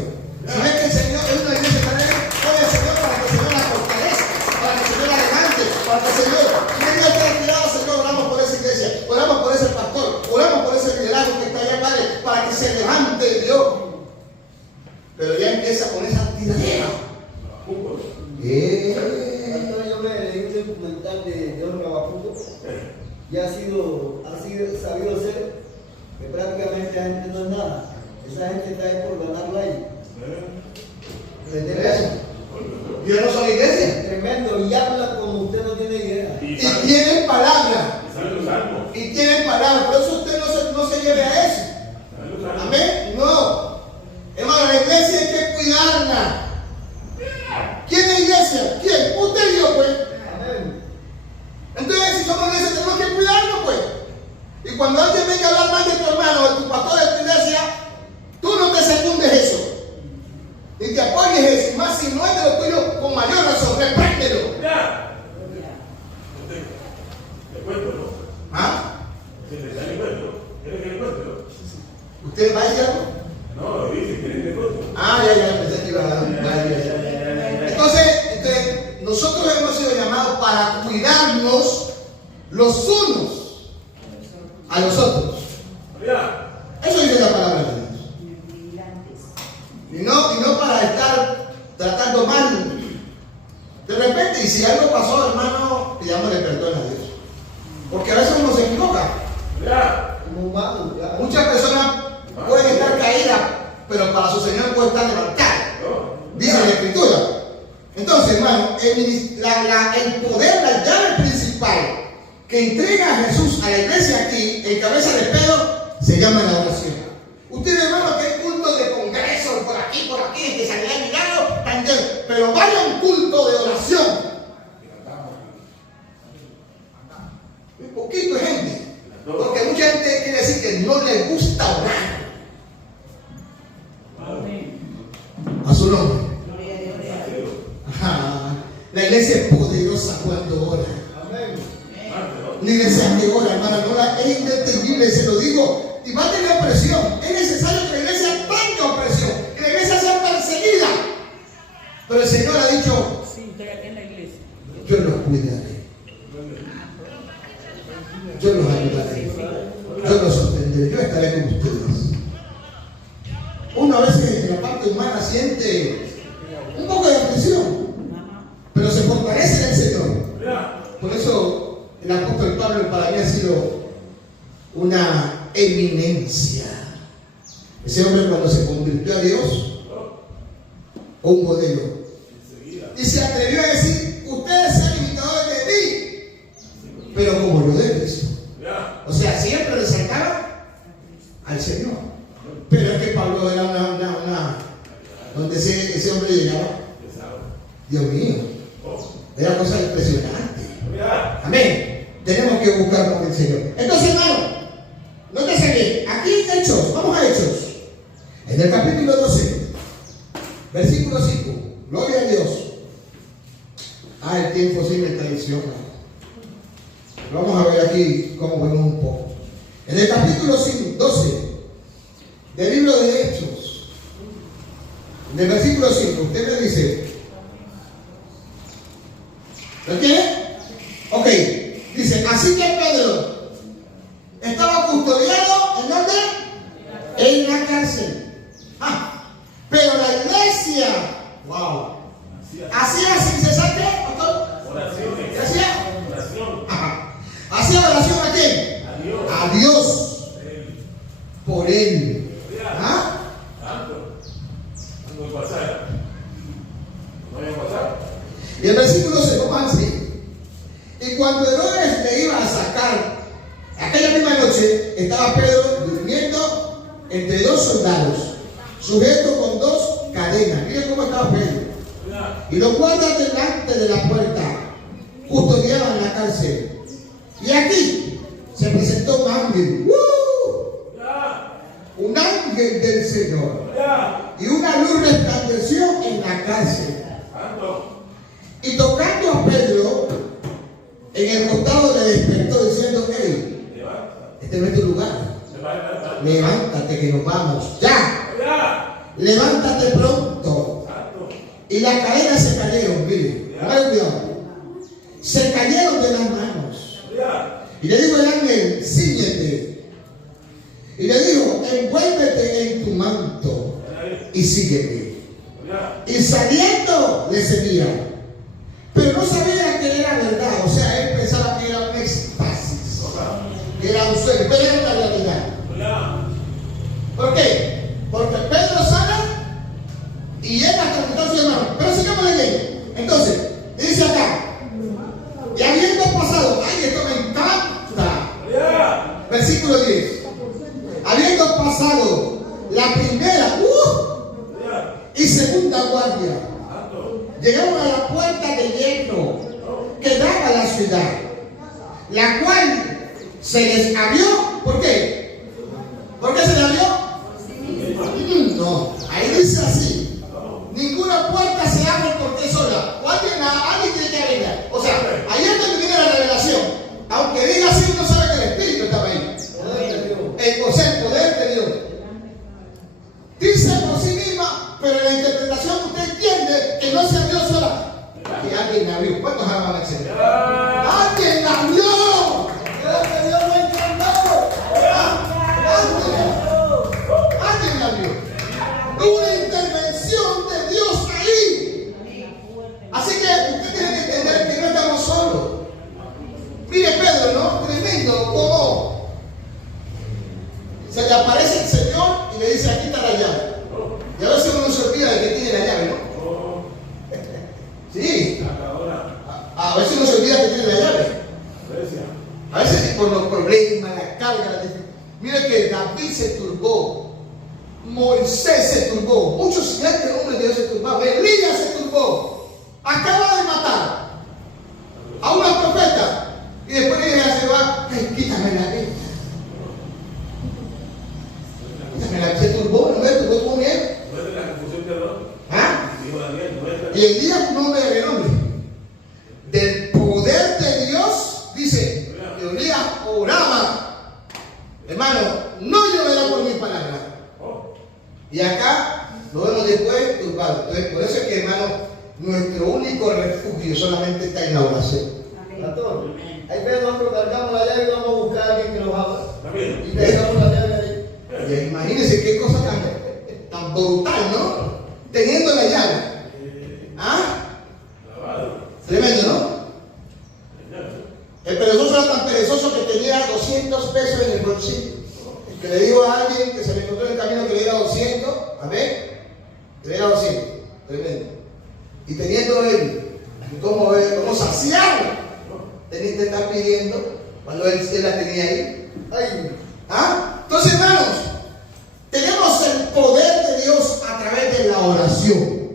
Si ves que el Señor es una iglesia que está débil, ore al Señor para que el Señor la fortalezca, para que el Señor la levante, para que el Señor. Si la iglesia está descuidada, Señor, oramos por esa iglesia, oramos por ese pastor, oramos por ese liderazgo que está allá, Padre, para que se levante Dios. Pero ya empieza con esa tiradera. Yo me leí un documental de Don Rabacuco y ha sido sabido ser que prácticamente la gente no es nada. Esa gente está ahí por ganar like. Yo no soy iglesia. Tremendo, y habla como usted no tiene idea. Y tienen palabra. Y tienen palabra. Por eso usted no se lleve a eso. Amén. No. Hermano, la iglesia hay que cuidarla. ¿Quién es iglesia? ¿Quién? Usted y yo, pues. Amén. Entonces, si somos iglesia, tenemos que cuidarnos, pues. Y cuando alguien venga a hablar mal de tu hermano, de tu pastor, de tu iglesia, tú no te secundes eso. Y te apoyes eso. Y más si no es de lo tuyo, con mayor razón, repréndelo. Le cuento, ¿no? ¿Ah? Si le cuento. ¿Quieres que le cuente? ¿Usted va a decir algo? No, dice, ¿quieres que le cuente? Ya, pensé que iba a dar. Entonces, nosotros hemos sido llamados para cuidarnos los unos a los otros. Eso dice la palabra de Dios. Y no para estar tratando mal. De repente, y si algo pasó, hermano, pidámosle perdón a Dios. Porque a veces uno se equivoca. Muchas personas pueden estar caídas, pero para su Señor puede estar levantadas. Dice la Escritura. Entonces, hermano, el poder, la llave principal que entrega a Jesús a la iglesia aquí, en cabeza de Pedro, se llama la oración. Ustedes, hermano, que hay cultos de congreso por aquí, que sanidad y milagro, pero vaya un culto de oración. Muy poquito gente. Porque mucha gente quiere decir que no le gusta orar. A su nombre. Ajá. La iglesia es poderosa cuando ora. Una iglesia que ora, hermano, es indetenible, se lo digo. Y va a tener presión. Es necesario que la iglesia tenga opresión, que la iglesia sea perseguida. Pero el Señor ha dicho: yo los cuidaré, yo los ayudaré. ustedes, yo estaré con ustedes. Uno a veces en la parte humana siente un poco de aflicción, pero se fortalece en el Señor. Por eso el apóstol Pablo para mí ha sido una eminencia. Ese hombre cuando se convirtió a Dios, un modelo. Y se atrevió a decir, ustedes sean imitadores de mí, pero como yo de Cristo. O sea, siempre resaltaba al Señor. Pero es que Pablo era donde ese hombre llegaba, Dios mío, era cosa impresionante. Amén. Tenemos que buscar con el Señor. Entonces, hermano, nótese bien, aquí en Hechos, vamos a Hechos, en el capítulo 12, versículo 5, gloria a Dios. El tiempo sí me traiciona. Vamos a ver aquí cómo vemos un poco. En el capítulo 12 del libro de Hechos, en el versículo 5, usted me dice, ¿lo tiene? Ok, dice, así que Pedro estaba custodiado, ¿en dónde? En la cárcel. Pero la iglesia, wow, hacía sin cesar, ¿qué, pastor? ¿Qué hacía? ¿Hacía oración a quién? A Dios. Por él. Y el versículo 6, vamos así. Y cuando Herodes le iba a sacar, aquella misma noche estaba Pedro durmiendo entre dos soldados, sujeto con dos cadenas. Miren cómo estaba Pedro. Y los guardas delante de la puerta custodiaban la cárcel. Y aquí se presentó un ángel. Un ángel del Señor. Y una luz resplandeció en la cárcel. Y tocando a Pedro en el costado le despertó diciendo, hey, este no es tu lugar. Levántate que nos vamos. Ya. Levántate pronto. Y las cadenas se cayeron, mire, se cayeron de las manos. Y le dijo el ángel, cíñete. Y le dijo, envuélvete en tu manto y sígueme. Y saliendo le seguía. Pero no sabía que era verdad. O sea, él pensaba que era un éxtasis, que era un sueño, pero era una realidad. ¿Por qué? Porque Pedro sale y llega hasta el su hermano. Pero sigamos leyendo. Entonces, dice acá, y habiendo pasado, ay, esto me encanta. Versículo 10. Habiendo pasado la primera y segunda guardia, llegaron a la puerta de hierro que daba a la ciudad, la cual se les abrió. ¿Por qué? ¿Por qué se les abrió? No, ahí dice así: ninguna puerta se abre porque es sola. O alguien tiene que abrirla. O sea, ahí es donde viene la revelación. Aunque diga así, uno sabe que el Espíritu estaba ahí. O sea, el poder de Dios. Dice por sí misma, pero en la interpretación usted entiende que no se abrió sola. Que alguien la abrió. ¿Cuántos alaban al Señor? ¡Alguien la abrió! ¡Dios lo encantó! ¡Alguien la abrió! Una intervención de Dios ahí. Así que usted tiene que entender que no estamos solos. Mire Pedro, ¿no? Tremendo cómo se le aparece el Señor y le dice, aquí está la llave. Y a veces uno se olvida de que tiene la llave, ¿no? Sí. A veces uno se olvida que tiene la llave. A veces por los problemas, la carga, la dificultad. Mire que David se turbó. Moisés se turbó. Muchos grandes hombres de Dios se turbaron. Elías se turbó. Acaba de matar a una profeta. Y después ella se va, ay, quítame la vida. Se turbó, ¿no ves? Turbó como miedo. Y Elías, un hombre de renombre, del poder de Dios, dice, que Elías oraba, hermano, no lloverá por mi palabra. Y acá lo vemos después turbado. Entonces, por eso es que, hermano, nuestro único refugio solamente está en la oración. Pastor, hay veces nosotros cargamos la llave y vamos a buscar a alguien que nos abra. Y dejamos la llave Y imagínense qué cosa tan brutal, ¿no? Teniendo la llave. ¿Ah? Tremendo, ¿no? El perezoso era tan perezoso que tenía 200 pesos en el bolsillo. Que le dijo a alguien que se le encontró en el camino que le diera 200, amén, que le diera 200, tremendo. Y teniendo él, ¿cómo saciarlo? Tenía que estar pidiendo cuando él la tenía ahí. Ay. ¿Ah? Entonces, hermanos, tenemos el poder de Dios a través de la oración.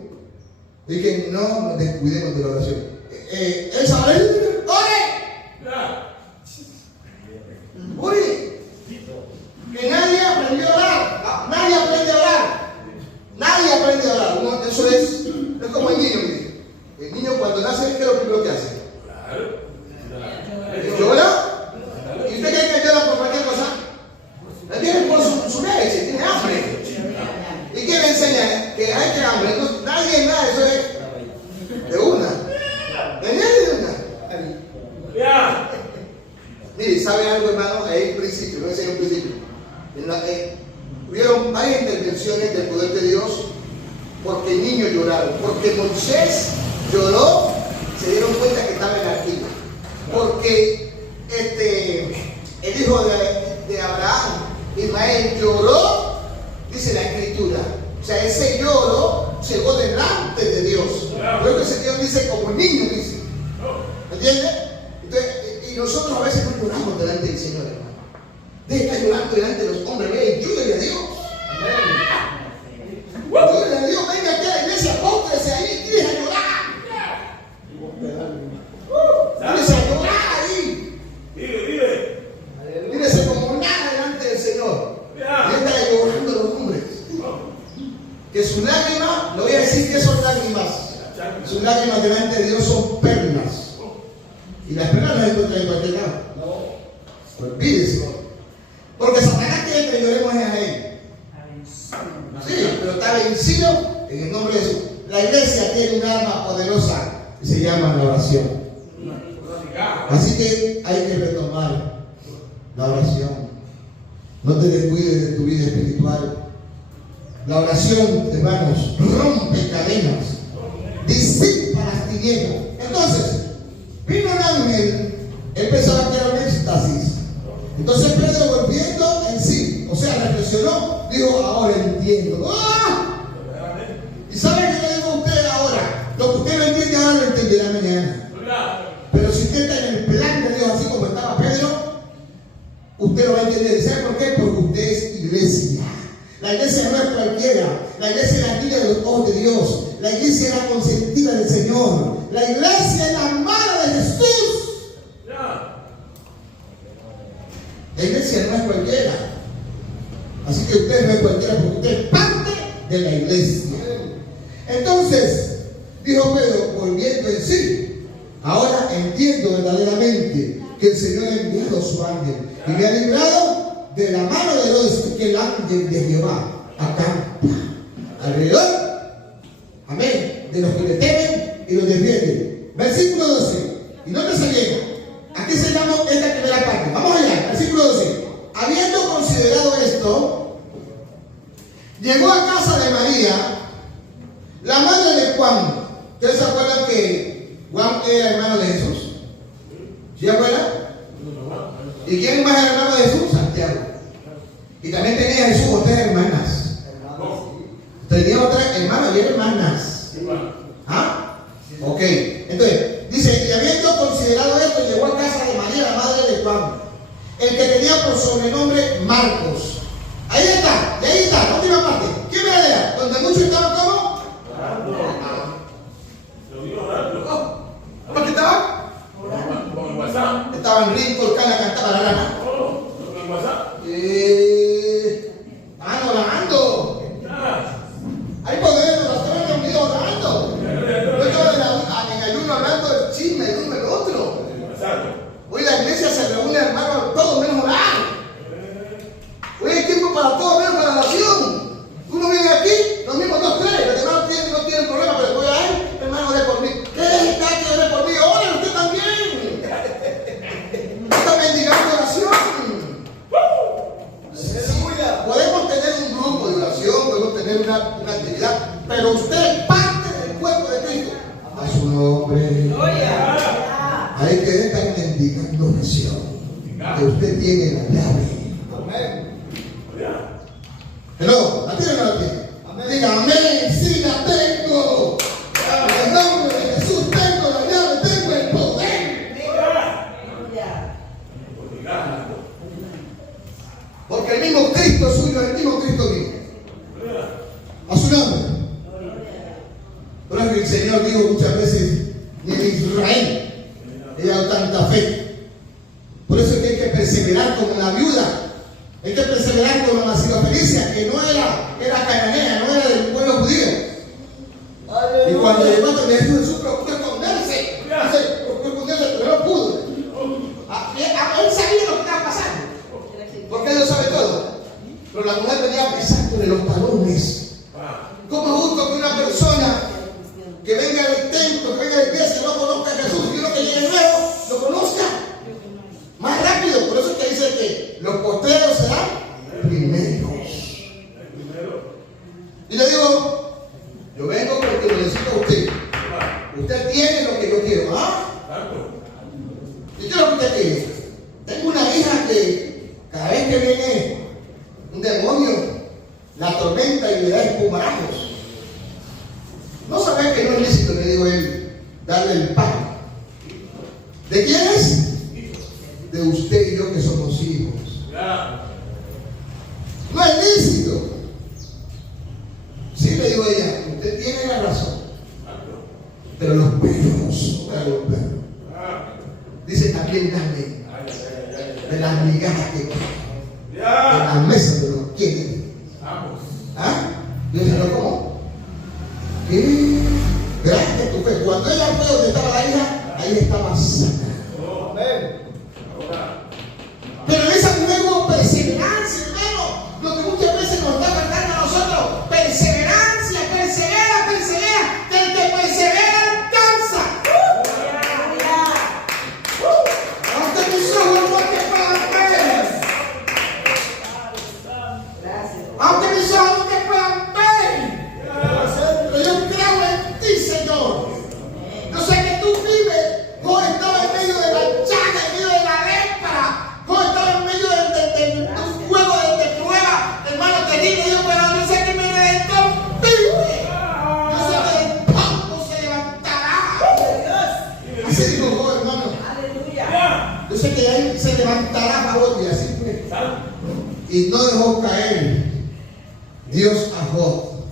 Y que no nos descuidemos de la oración. Él sabe, ¡ore! Que nadie aprendió a orar. Nadie aprende a orar. Nadie aprende a orar. Eso es como el niño. Mire. El niño cuando nace, ¿qué es lo primero que hace? ¿Llora? ¿Y usted cree que llora por cualquier cosa? Él tiene por su leche, tiene hambre. ¿Y quién le enseña? Que hay que hambre. Entonces, nadie nada, eso es de una. De una. Mire, ¿sabe algo, hermano? Hay un principio, no es un principio. Hubieron varias intervenciones del poder de Dios porque niños lloraron. Porque Moisés lloró, se dieron cuenta que estaba en la arquilla. Porque el hijo de Abraham, Ismael, lloró, dice la Escritura. O sea, ese lloro llegó delante de Dios. Creo que ese Dios dice como niño, dice. ¿Me entiendes? Entonces, y nosotros a veces no lloramos delante del Señor, hermano. Deje de estar llorando delante de los hombres. Ve, ayúdale a Dios. Ayúdale a Dios. Venga aquí a la iglesia, póngase ahí y deje a llorar. Dígase a llorar ahí. Dígase como nada delante del Señor. Y está llorando los hombres. Que sus lágrimas, le voy a decir que son lágrimas. Sus lágrimas delante de Dios son perlas. Y las perlas no se encuentran en cualquier lado. No. Olvídese. Porque Satanás quiere que lloremos a él. Sí, pero está vencido en el nombre de Jesús. La iglesia tiene un arma poderosa que se llama la oración. Así que hay que retomar la oración. No te descuides de tu vida espiritual. La oración, hermanos, rompe cadenas, disipa las tinieblas. Entonces, vino un ángel, él pensaba que era un éxtasis. Entonces Pedro, volviendo en sí, o sea, reflexionó, dijo, ahora entiendo. ¡Ah! ¿Y sabe qué le digo a usted ahora? Lo que usted no entiende ahora lo entenderá mañana. Pero si usted está en el plan de Dios, así como estaba Pedro, usted lo va a entender. ¿Sabe por qué? Porque usted es iglesia. La iglesia no es cualquiera. La iglesia es la niña de los ojos de Dios. La iglesia es la consentida del Señor. La iglesia es la mano de Jesús. La iglesia no es cualquiera. Así que usted no es cualquiera porque usted es parte de la iglesia. Entonces, dijo Pedro, volviendo en sí, ahora entiendo verdaderamente que el Señor ha enviado su ángel y me ha librado de la mano de Herodes, que el ángel de Jehová acampa alrededor, amén, de los que le temen y los defienden. Versículo 12. Y no te salieron. Aquí se llama esta primera parte. Vamos allá, versículo 12. Habiendo considerado esto, llegó a casa de María, la madre de Juan. ¿Ustedes se acuerdan que Juan era hermano de Jesús? ¿Sí se acuerdan? ¿Y quién más era hermano de Jesús? Santiago. Y también tenía Jesús otras hermanas. Tenía otras hermanas y hermanas. ¿Ah? Ok. Entonces, dice, y habiendo considerado esto, llegó a casa de María, la madre de Juan, el que tenía por sobrenombre Marcos. Ahí está, y ahí está, la última parte. ¿Quién me la lea? Donde muchos estaban como ¿cómo que estaban? Estaban ricos, cana, cantaba la rana. Estaban orando. Hay poder, los estaban reunidos orando. No estaban en ayuno hablando del chisme, el uno del otro. Hoy la iglesia se reúne, hermano, todo menos orar. Hoy A su nombre. Hay que estar mendigando oración. Que usted tiene la llave. Amén. Hello, ¿la tiene o no la tiene? Amén. Diga amén, sí la tengo. En el nombre de Jesús tengo la llave, tengo el poder. Porque el mismo Cristo suyo, el mismo Cristo mío. A su nombre. Por eso el Señor dijo muchas veces, ni en Israel he dado tanta fe. Por eso es que hay que perseverar como la viuda. Hay que perseverar como la ciudad Felicia, que no era cananea, no era del pueblo judío. Y cuando llegó a Jesús procuró esconderse. Dice, procuró esconderse, pero no pudo. Él sabía lo que estaba pasando. Porque Dios sabe todo. Pero la mujer venía pisándole los talones. ¿Cómo busco que una persona que venga del templo, que venga de la iglesia, no conozca a Jesús, y uno que llegue nuevo, lo conozca más rápido? Por eso es que dice que los postreros serán primeros. Y le digo, yo vengo porque lo necesito a usted. Usted tiene lo que yo quiero. ¿Ah? ¿Y qué es lo que usted tiene? Tengo una hija que cada vez que viene un demonio la atormenta y le da espumarajos. No sabes que no es lícito, le digo él, darle el pan. ¿De quién es? De usted y yo que somos hijos. No es lícito. Sí, le digo a ella, usted tiene la razón. Pero los perros, dice también dame de las migajas que quedan, de las mesas de los que ¿ah? Yo dije, ¿no cómo? ¿Qué? Grande tu fe. Cuando ella fue donde estaba la hija, ahí estaba sana. Pero en esa mujer hubo perseverancia, hermano. Lo que muchas veces nos está faltando a nosotros, perseverancia, persevera, persevera. Que el que persevera alcanza. Aunque mis ojos no te puedan ver. Aunque mis ojos no te puedan ver. Pero yo creo en ti, Señor. Yo sé que tú vives. Vos estabas en medio de la llaga, en medio de la lepra. Vos estabas en medio de un fuego de prueba, hermano, terrible. Pero yo sé que mi Redentor vive. Yo sé que el polvo se levantará. Así dijo vos, hermano. Yo sé que ahí se levantará a vos, y así fue. Y no dejó caer Dios a Job,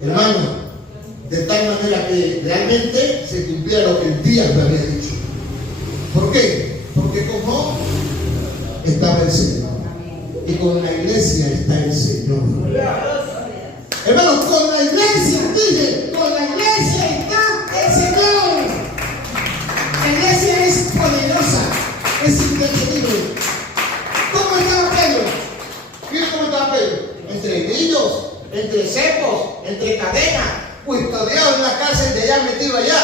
hermano, de tal manera que realmente se cumpliera lo que el día me había dicho. ¿Por qué? Porque con Job estaba el Señor y con la iglesia está el Señor. Hermanos, con la iglesia, dije, con la iglesia está el Señor. La iglesia es poderosa, es indetenible. ¿Cómo estaba Pedro? Mira cómo estaba Pedro. Entre grillos, entre cepos, entre cadenas, custodiado en la cárcel de allá, metido allá.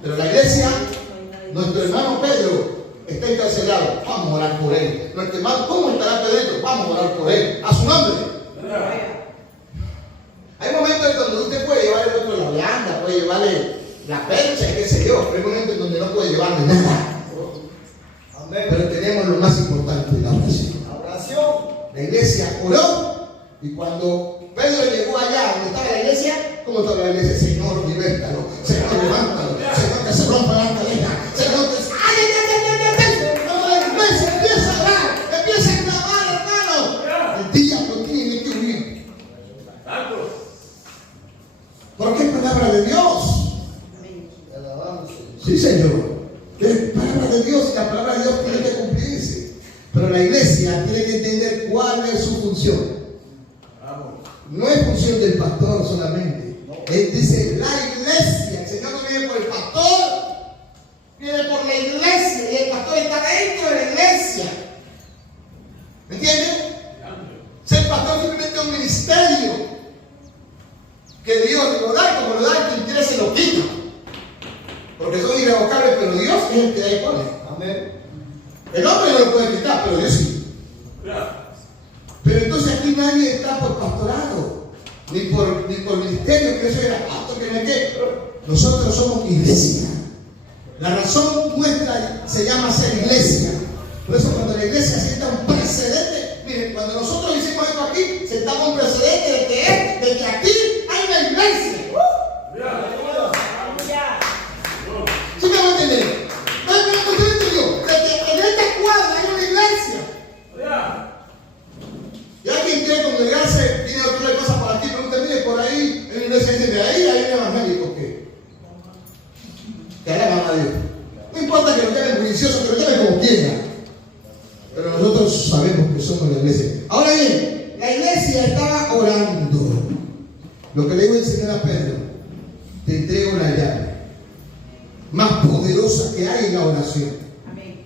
Pero la iglesia, nuestro hermano Pedro está encarcelado, vamos a orar por él. Nuestro hermano, ¿cómo estará Pedro? Vamos a orar por él, a su nombre. Hay momentos en donde usted puede llevar el otro la vianda, puede llevarle la percha, qué sé yo, pero hay momentos en donde no puede llevarle nada. Pero tenemos lo más importante, la oración. La iglesia oró, y cuando Pedro llegó allá donde estaba la iglesia, ¿cómo estaba la iglesia? Señor, libértalo, Señor, levántalo, Señor, que se rompa la cadena, Señor, que se... ¡Ay, ay, ay, ay, ay, ay! Cuando la iglesia empieza a orar, empieza a clamar, hermano, el diablo tiene que huir. Porque es palabra de Dios. Sí, Señor. Es palabra de Dios, y la palabra de Dios tiene que cumplirse. Pero la iglesia tiene que entender cuál es su función. No es función del pastor solamente. Él dice la iglesia. El Señor no viene por el pastor, viene por la iglesia, y el pastor está dentro de la iglesia. ¿Me entienden? Ser pastor simplemente es un ministerio que Dios lo da, y como lo da, quien quiere se lo quita. Porque son irrevocables, pero Dios es el que da y pone. Amén. El hombre no lo puede quitar, pero Dios sí. Pero entonces aquí nadie está por pastorado, ni por ministerio, que eso era pastor, que ¿saben qué? Nosotros somos iglesia. La razón nuestra se llama ser iglesia. Por eso cuando la iglesia sienta un precedente, miren, cuando nosotros hicimos esto aquí, sentamos un precedente de que aquí hay una iglesia. ¿Sí me van a entender? ¿Usted entendió? De que en esta cuadra hay una iglesia. Y alguien quiere congregarse, tiene otro le pasa por aquí, pregunta, mire, por ahí, en una iglesia dice, de ahí hay un evangélico, ¿qué? Que alaban a Dios. No importa que lo llamen bullicioso, que lo llamen como quiera. Pero nosotros sabemos que somos la iglesia. Ahora bien, la iglesia estaba orando. Lo que le digo el Señor a Pedro, te entrego la llave más poderosa que hay en la oración. Amén.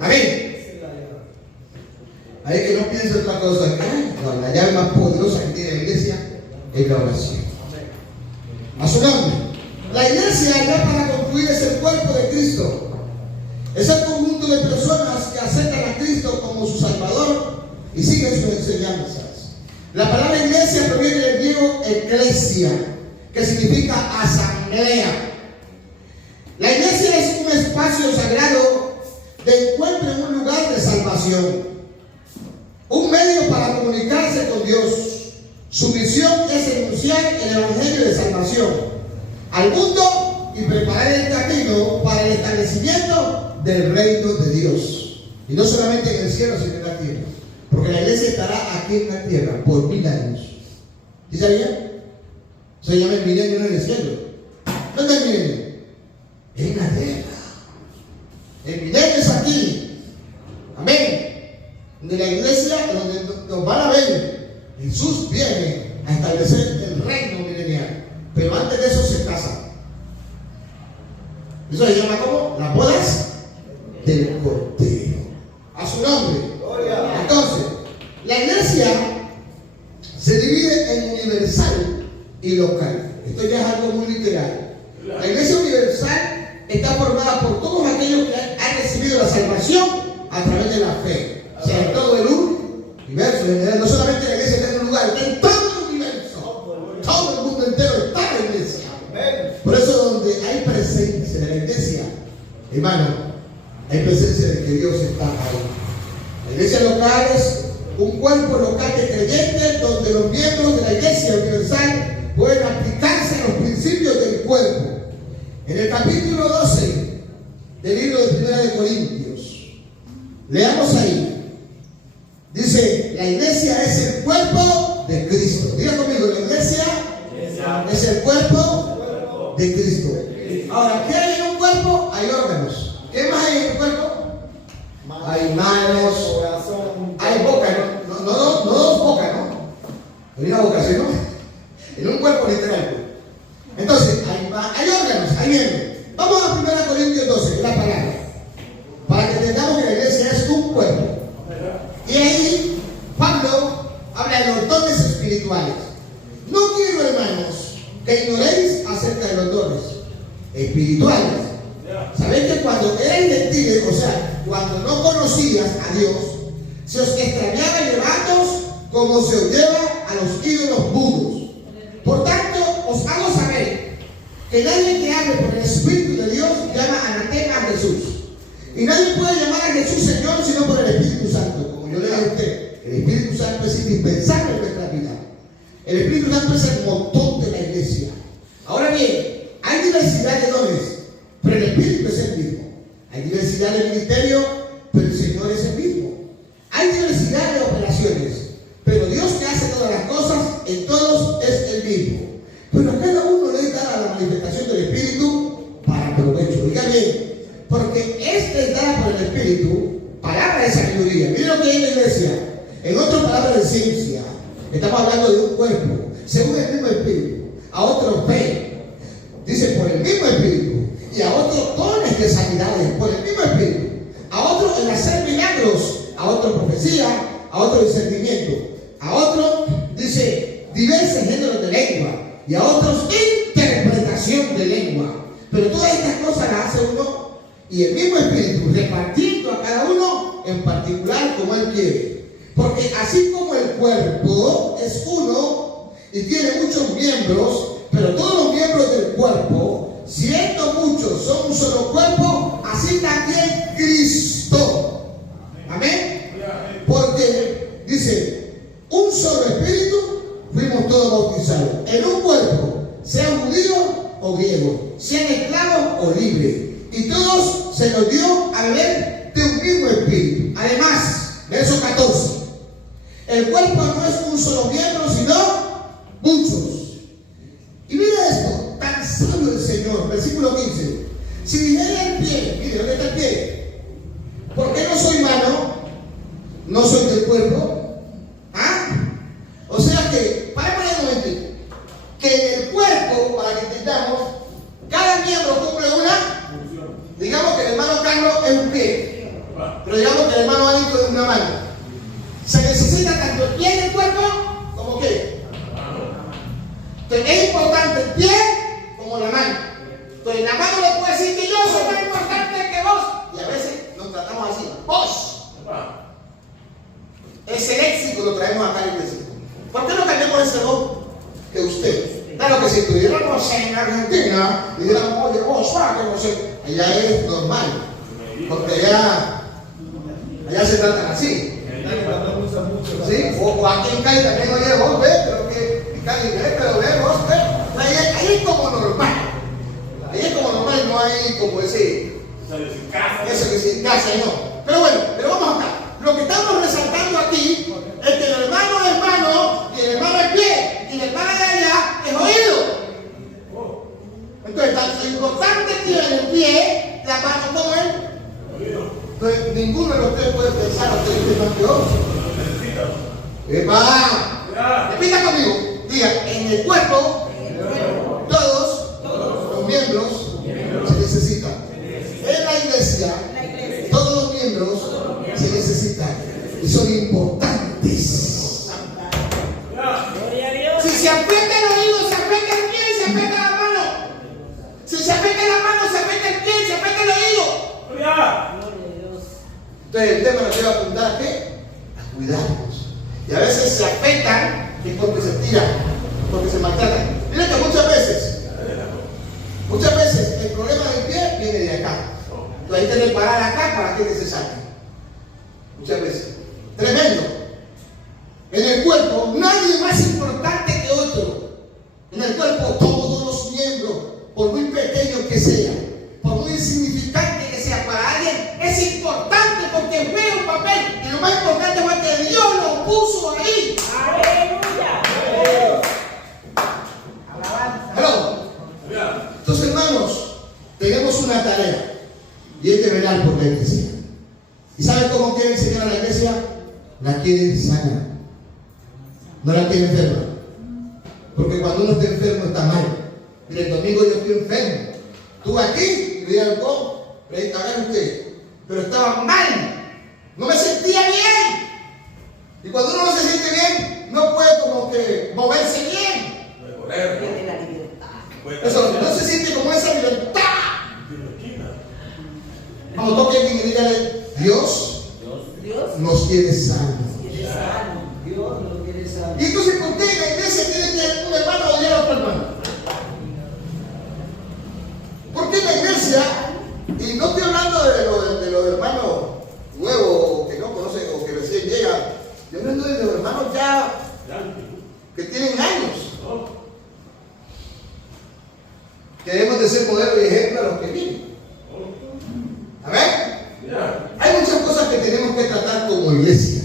Amén. Hay que no piense otra cosa. No, la llave más poderosa que tiene la iglesia es la oración. A su nombre. La iglesia ya para concluir es el cuerpo de Cristo. Es el conjunto de personas que aceptan a Cristo como su Salvador y siguen sus enseñanzas. La palabra iglesia proviene del griego eclesia, que significa asamblea. La iglesia es un espacio sagrado de encuentro en un lugar de salvación, un medio para comunicarse con Dios. Su misión es anunciar el evangelio de salvación al mundo y preparar el camino para el establecimiento del reino de Dios. Y no solamente en el cielo, sino en la tierra. Porque la iglesia estará aquí en la tierra por 1000 años. ¿Sí sabían? Se llama el milenio, no en el cielo. ¿Dónde es el milenio? En la tierra. El milenio es aquí. Amén. De la iglesia donde nos van a ver. Jesús viene a establecer el reino milenial. Pero antes de eso se casan. Eso se llama como las bodas del Cordero. A su nombre. Entonces, la iglesia se divide en universal y local. Esto ya es algo muy literal. La iglesia universal está formada por todos aquellos que han recibido la salvación a través de la fe. O sea, en todo el universo. No solamente la iglesia está en un lugar, está en todo el universo. Todo el mundo entero está en la iglesia. Por eso donde hay presencia de la iglesia, hermano, hay presencia de que Dios está ahí. La iglesia local es un cuerpo local de creyentes donde los miembros de la iglesia universal pueden aplicarse a los principios del cuerpo. En el capítulo 12 del libro de 1 de Corintios, leamos ahí. Dice, la iglesia es el cuerpo de Cristo. Diga conmigo, la iglesia es el cuerpo de Cristo. Ahora, ¿qué hay en un cuerpo? Hay órganos. ¿Qué más hay en un cuerpo? Hay manos, hay boca, no dos bocas, ¿no? En una boca, ¿sí, no? En un cuerpo literal. Entonces, hay órganos, hay miembros. Vamos a 1 Corintios 12, que es la palabra, para que entendamos que la iglesia es un cuerpo. Y ahí Pablo habla de los dones espirituales. No quiero, hermanos, que ignoréis acerca de los dones espirituales. ¿Sabéis que cuando erais gentiles, o sea, cuando no conocías a Dios, se os extraviaba llevados como se os lleva a los ídolos mudos? Por tanto, os hago saber que nadie que hable por el Espíritu de Dios llama anatema a Jesús. Y nadie puede llamar a Jesús Señor sino por el Espíritu Santo. Como yo le dije a usted, el Espíritu Santo es indispensable en nuestra vida. El Espíritu Santo es el motor de la iglesia. Ahora bien, hay diversidad de dones, pero el Espíritu es el mismo. Hay diversidad de ministerio, pero el Señor es el mismo. Hay diversidad de operaciones, pero Dios que hace todas las cosas, en todos es el mismo. Pero a cada uno le da la manifestación del Espíritu para provecho. Diga bien, porque este es dada por el Espíritu, palabra de sabiduría. Miren lo que es la iglesia. En otras palabras de ciencia, estamos hablando de un cuerpo, según el mismo Espíritu. A otros fe, dice por el mismo Espíritu. Y a otros dones de sanidades, por el mismo Espíritu. A otros el hacer milagros, a otro profecía, a otro discernimiento. A otro, dice, diversos géneros de lengua. Y a otros interpretación de lengua. Pero todas estas cosas las hace uno y el mismo Espíritu, repartiendo a cada uno en particular como Él quiere. Porque así como el cuerpo es uno y tiene muchos miembros, pero todos los miembros del del cuerpo, siendo muchos son un solo cuerpo, así también Cristo. Amén. Porque dice, un solo espíritu fuimos todos bautizados en un cuerpo, sea judío o griego, sean esclavos o libres, y todos se nos dio a beber de un mismo espíritu. Además, verso 14, el cuerpo no es un solo miembro, sino muchos. Y mira esto, tan sabio el Señor, versículo 15. Si dijera el pie, mire, ¿dónde está el pie? ¿Por qué no soy mano? ¿No soy del cuerpo? ¿Ah? O sea que, paremos un momento, que en el cuerpo, para que entendamos, cada miembro cumple una. Digamos que el hermano Carlos es un pie, pero digamos que el hermano Anito es una mano. Se necesita tanto el pie en el cuerpo como qué. Entonces es importante el pie como la mano. Entonces la mano le puede decir que yo soy más importante que vos. Y a veces nos tratamos así. Vos. Ese léxico lo traemos acá a la iglesia. ¿Por qué no cambiamos ese vos que usted? Claro que si estuviéramos en Argentina y diéramos, oye, vos, que no sé, allá es normal. Porque allá se tratan así. ¿Sí? O aquí en Cali también, oye, vos ves, pero que en Cali ves, pero ves, vos ves. Ahí es como normal. Ahí es como normal, no hay como ese. Eso que se casa, no. Pero bueno, pero vamos acá. Lo que estamos resaltando aquí es que el hermano es mano, y el hermano es pie, y el hermano de allá es oído. Entonces, tanto importante tiene el pie, la mano como él. Entonces, ninguno de los tres puede pensar a ustedes más que otro. ¡Epa! Repita conmigo. Diga, en el cuerpo, todos los miembros se necesitan. En la iglesia, todos los miembros se necesitan y son importantes. Si se aprieta el oído, se aprieta el pie y se aprieta la mano. Si se aprieta la mano, se aprieta el pie y se aprieta el oído. Entonces el tema nos lleva a apuntar a qué? A cuidarnos. Y a veces se afectan y porque se tiran, porque se maltratan. Miren que muchas veces el problema del pie viene de acá. Entonces hay que reparar acá para que se saque. Muchas veces. Tremendo. En el cuerpo nadie es más importante que otro. En el cuerpo todos los miembros, por muy pequeños que sean, por muy insignificante que sea para alguien, es importante porque juega un papel. Y lo más importante fue que Dios lo puso ahí. ¡Aleluya! Hello. Entonces, hermanos, tenemos una tarea y es de velar por la iglesia. ¿Y saben cómo quiere enseñar a la iglesia? La quiere sana, no la quiere enferma. Porque cuando uno está enfermo está mal. Mire, el domingo yo estoy enfermo. Estuve aquí y vi algo, hagan usted, pero estaba mal. No me sentía bien. Y cuando uno no se siente bien, no puede como que moverse bien. Pierde la libertad. Eso, no se siente como esa libertad. Cuando toque a alguien y dígale, Dios nos quiere sanos. Dios nos quiere sanos. Y entonces, ¿por qué la iglesia tiene que un hermano odiar a otro hermano? ¿Por qué la iglesia, y no estoy hablando de los hermanos nuevos que no conocen o que recién llegan, yo hablando de los hermanos ya que tienen años, que debemos de ser modelo y ejemplo a los que vienen. Amén. Hay muchas cosas que tenemos que tratar como iglesia,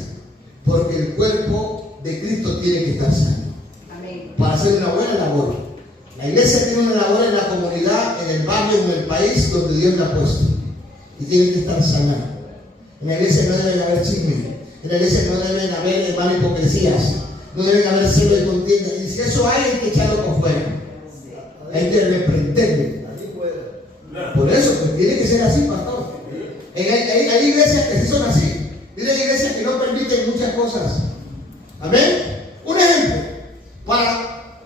porque el cuerpo de Cristo tiene que estar sano. Amén. Para hacer una buena labor. La iglesia tiene una labor en la comunidad, en el barrio, en el país donde Dios la ha puesto. Y tiene que estar sana. En la iglesia no deben haber chisme. En la iglesia no deben haber, hermano, hipocresías. No deben haber celo y contienda. Y si eso hay que echarlo por fuera. Hay que reprenderle. Así puede. Por eso, pues tiene que ser así, pastor. Hay iglesias que sí son así. Hay iglesias que no permiten muchas cosas. Amén. Un ejemplo.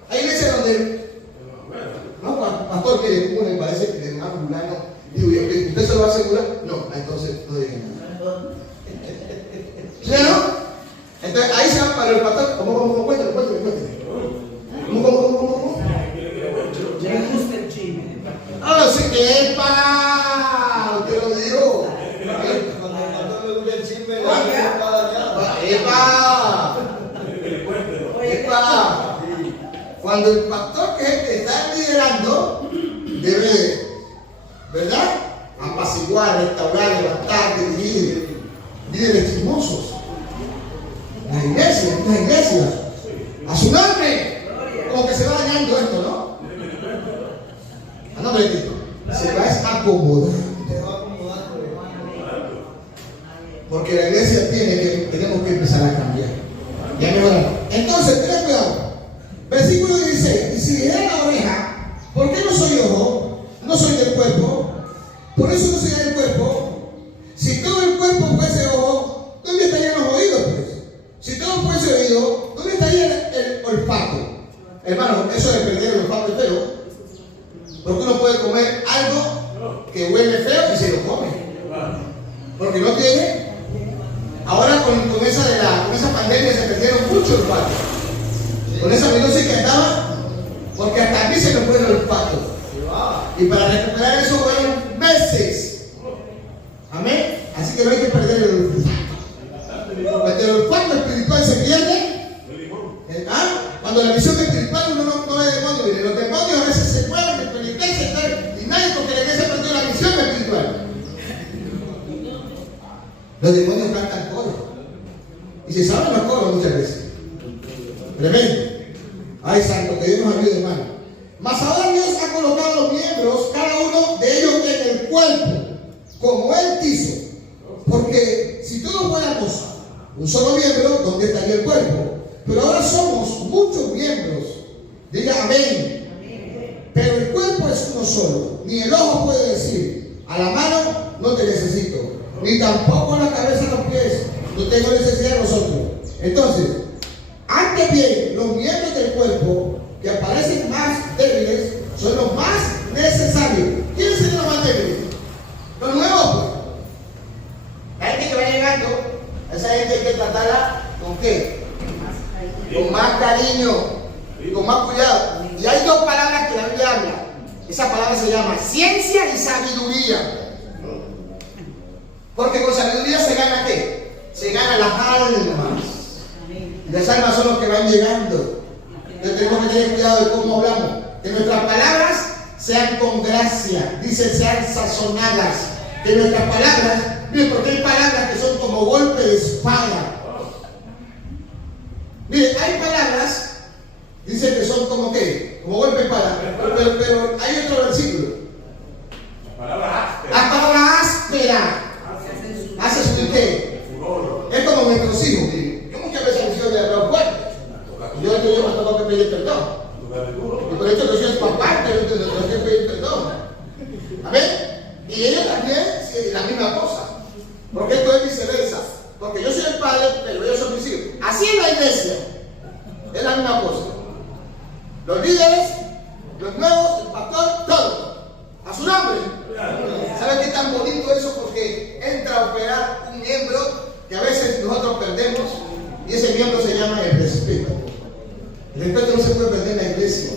Hay iglesias donde. No, pastor, mire, ¿cómo le parece que el hermano fulano? Digo, ¿usted se lo va a asegurar? No, entonces no diga nada. ¿Sí o no? Entonces ahí se va para el pastor. ¿Cómo? Cuéntame. ¿Cómo? Le gusta el ¡Epa! Usted lo dijo. Cuando el pastor le gusta el chisme, la gente está dañada. ¡Epa! Que le cuente, ¿no? ¡Epa! Cuando el pastor que es el que está liderando debe, ¿verdad? Apaciguar, restaurar, levantar, dirigir. Líderes chismosos. Las iglesias. A su nombre. Como que se va dañando esto, ¿no? A nombre de Cristo. Se va a acomodar. Te va acomodando. Porque la iglesia tenemos que empezar a cambiar. Y a mejorar. Entonces, ten cuidado. Versículo 16. Y si dijera la oreja, ¿por qué no soy ojo? No soy del cuerpo. Por eso no soy del cuerpo. Si todo el cuerpo fuese ojo, ¿dónde estarían los oídos, pues? Si todo fuese oído, ¿dónde estaría el olfato? Hermano, eso de perder el olfato es feo. Porque uno puede comer algo que huele feo y se lo come. Porque no tiene. Ahora con esa pandemia se perdieron mucho el olfato. Con esa virosis que estaba, porque hasta a mí se me fue el olfato. Y para recuperar eso fueron meses. Amén. Así que no hay que perder el olfato. Cuando el olfato espiritual se pierde, cuando la visión espiritual uno no ve demonios. Miren, los demonios a veces se mueven en la iglesia y nadie porque la iglesia perdió la visión espiritual. Los demonios cantan coro. Y se saben los coros muchas veces. Tremendo. Ay, santo, que Dios nos ayude, hermano. Mas ahora Dios ha colocado los miembros, cada uno de ellos en el cuerpo, como Él quiso. Porque si todos fuéramos un solo miembro, ¿dónde estaría el cuerpo? Pero ahora somos muchos miembros. Diga amén. Pero el cuerpo es uno solo. Ni el ojo puede decir, a la mano no te necesito. Ni tampoco la cabeza a los pies. No tengo necesidad de vosotros. Entonces, antes bien, los miembros del cuerpo que aparecen más débiles son los más necesarios. ¿Quiénes son los más débiles? Los nuevos, pues. La gente que va llegando, esa gente hay que tratarla con qué? Con más cariño y con más cuidado. Y hay dos palabras que la Biblia habla. Esa palabra se llama ciencia y sabiduría. Porque con sabiduría se gana ¿qué? Se ganan las almas. Y las almas son los que van llegando. Entonces tenemos que tener cuidado de cómo hablamos. Que nuestras palabras sean con gracia. Dice, sean sazonadas. Que nuestras palabras, miren, porque hay palabras que son como golpe de espada. Miren, hay palabras, dice que son como ¿qué? Como golpe de espada. Pero hay otro versículo. La palabra áspera. Hace su qué. Es como nuestros hijos. Miren. Yo muchas veces he de hablar fuerte. Yo me tengo que pedir perdón. Y por eso yo soy papá, pero tengo que pedir perdón. ¿Amén? Y ellos también, sí, la misma cosa. Porque esto es viceversa. Porque yo soy el padre, pero ellos son mis hijos. Así es la iglesia. Es la misma cosa. Los líderes, los nuevos, el pastor, todos. A su nombre. ¿Saben qué tan bonito eso? Porque entra a operar un miembro que a veces nosotros perdemos. Y ese miembro se llama el respeto. El respeto no se puede perder en la iglesia.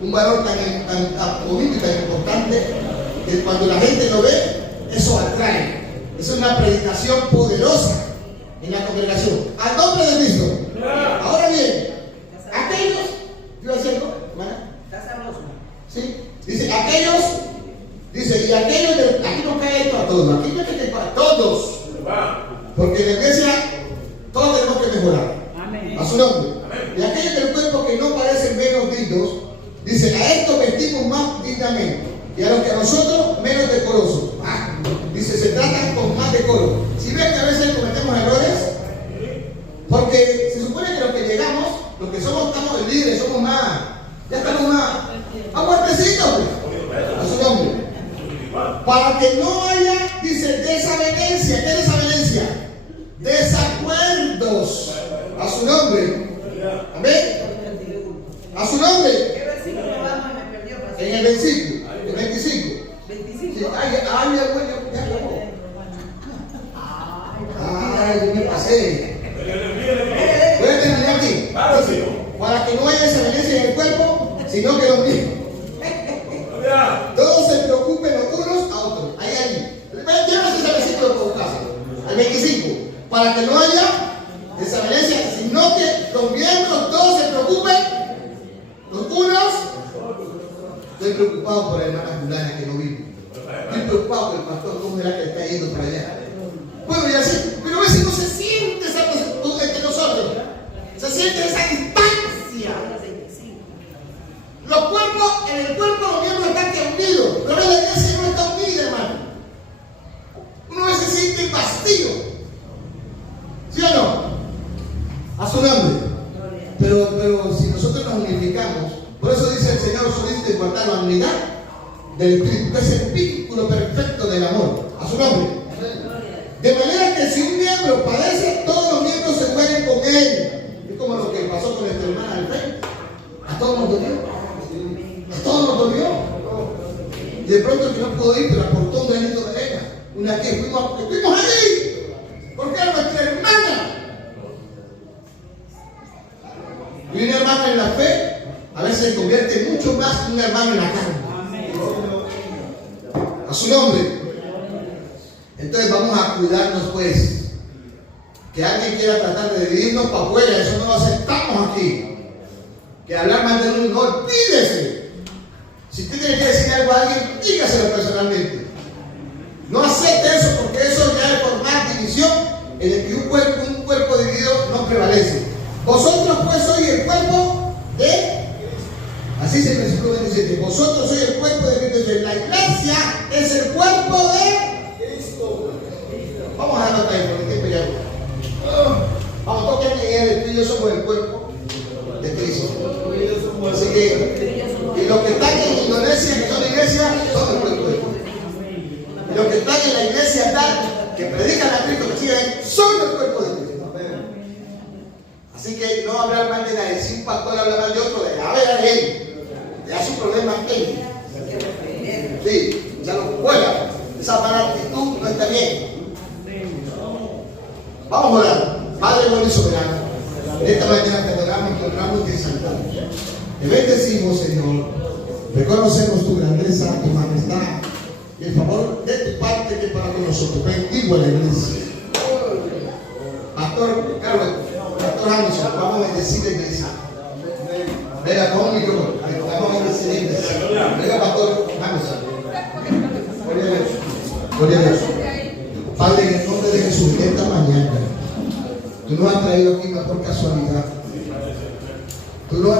Un valor tan bonito y tan importante que cuando la gente lo ve, eso atrae. Es una predicación poderosa en la congregación. Al nombre de Cristo. Ahora bien, aquellos, ¿yo haciendo? Está sabroso. ¿Sí? Dice, aquellos, dice, y aquellos, aquí no cae esto a todos, aquí no cae a todos. Porque en la iglesia todos tenemos que mejorar. Amén. A su nombre. Y aquellos del cuerpo que no parecen menos dignos, dice, a estos vestimos más dignamente. Y a los que a nosotros menos decorosos. Dice, se tratan con más decoro. Si ven que a veces cometemos errores, porque se supone que los que llegamos, los que somos, estamos de líderes, somos más, ya estamos más fuertecitos, pues. A su nombre. Para que no haya, dice, desavenencia. ¿Qué desavenencia? Desacuerdos. A su nombre. Amén. A su nombre. ¿Qué versículo vamos? Me perdió. En el versículo, el 25. 25. Sí, ay, ya acabó. Ay, yo me pasé. Voy a terminar aquí. Para que no haya desavenencia en el cuerpo, sino que los mismos. Todos se preocupen, 25. Para que no haya desavenencia, sino que los miembros todos se preocupen los unos. Estoy preocupado por la hermana Juliana que no vive. Estoy preocupado por el pastor, cómo era que está yendo para allá. Bueno, ya sé, pero a veces no se siente esa cosa entre nosotros. Se siente esa distancia. Los cuerpos, en el cuerpo los miembros están unidos, pero en la iglesia no está unida, hermano. Uno a veces siente vacío. ¿Sí o no? A su nombre. Pero si nosotros nos unificamos, por eso dice el Señor, solicite guardar la unidad del Espíritu, que es el vínculo perfecto del amor. A su nombre. De manera que si un miembro padece, todos los miembros se mueren con él. Es como lo que pasó con nuestra hermana del frente. A todos nos dolió. A todos nos dolió. Y de pronto el que no pudo ir, pero aportó un granito de arena. Una que estuvimos ahí. Porque era nuestra hermana. Y una hermana en la fe a veces se convierte mucho más en una hermana en la carne. A su nombre. Entonces vamos a cuidarnos, pues. Que alguien quiera tratar de dividirnos para afuera, eso no lo aceptamos aquí. Que hablar mal de uno, no, olvídese. Si usted tiene que decir algo a alguien, dígaselo personalmente. No acepte eso, porque eso ya es formar división en el que un cuerpo dividido no prevalece. Vosotros pues sois el cuerpo de... Así dice el versículo 27. Vosotros sois el cuerpo de Cristo. La iglesia es el cuerpo de Cristo. Vamos a dejarlo ahí porque el tiempo ya. Vamos, toquen y tú y yo somos el cuerpo de Cristo. Así que, y los que están en Indonesia, que son iglesia, son el cuerpo de Cristo. Y los que están en la iglesia tal, que predican a Cristo, que siguen, son el cuerpo de Cristo. Así que no hablar mal de nadie. Si un pastor habla mal de otro, de a él. Le da su problema a él. Sí, ya lo juega. Esa mala actitud no está bien. Vamos a orar. Padre bueno y soberano, en esta mañana te adoramos, te honramos y te exaltamos. Te bendecimos, Señor. Reconocemos tu grandeza, tu majestad y el favor de tu parte que para con nosotros. Bendigo a la iglesia. Pastor Carlos, Pastor Anderson, vamos a bendecir la iglesia. Venga, con un micrófono. Vamos a bendecir la iglesia. Venga, Pastor Anderson. Gloria a Dios. Gloria a Dios. Padre, en el nombre de Jesús, esta mañana, tú nos has traído aquí no por casualidad. Tú nos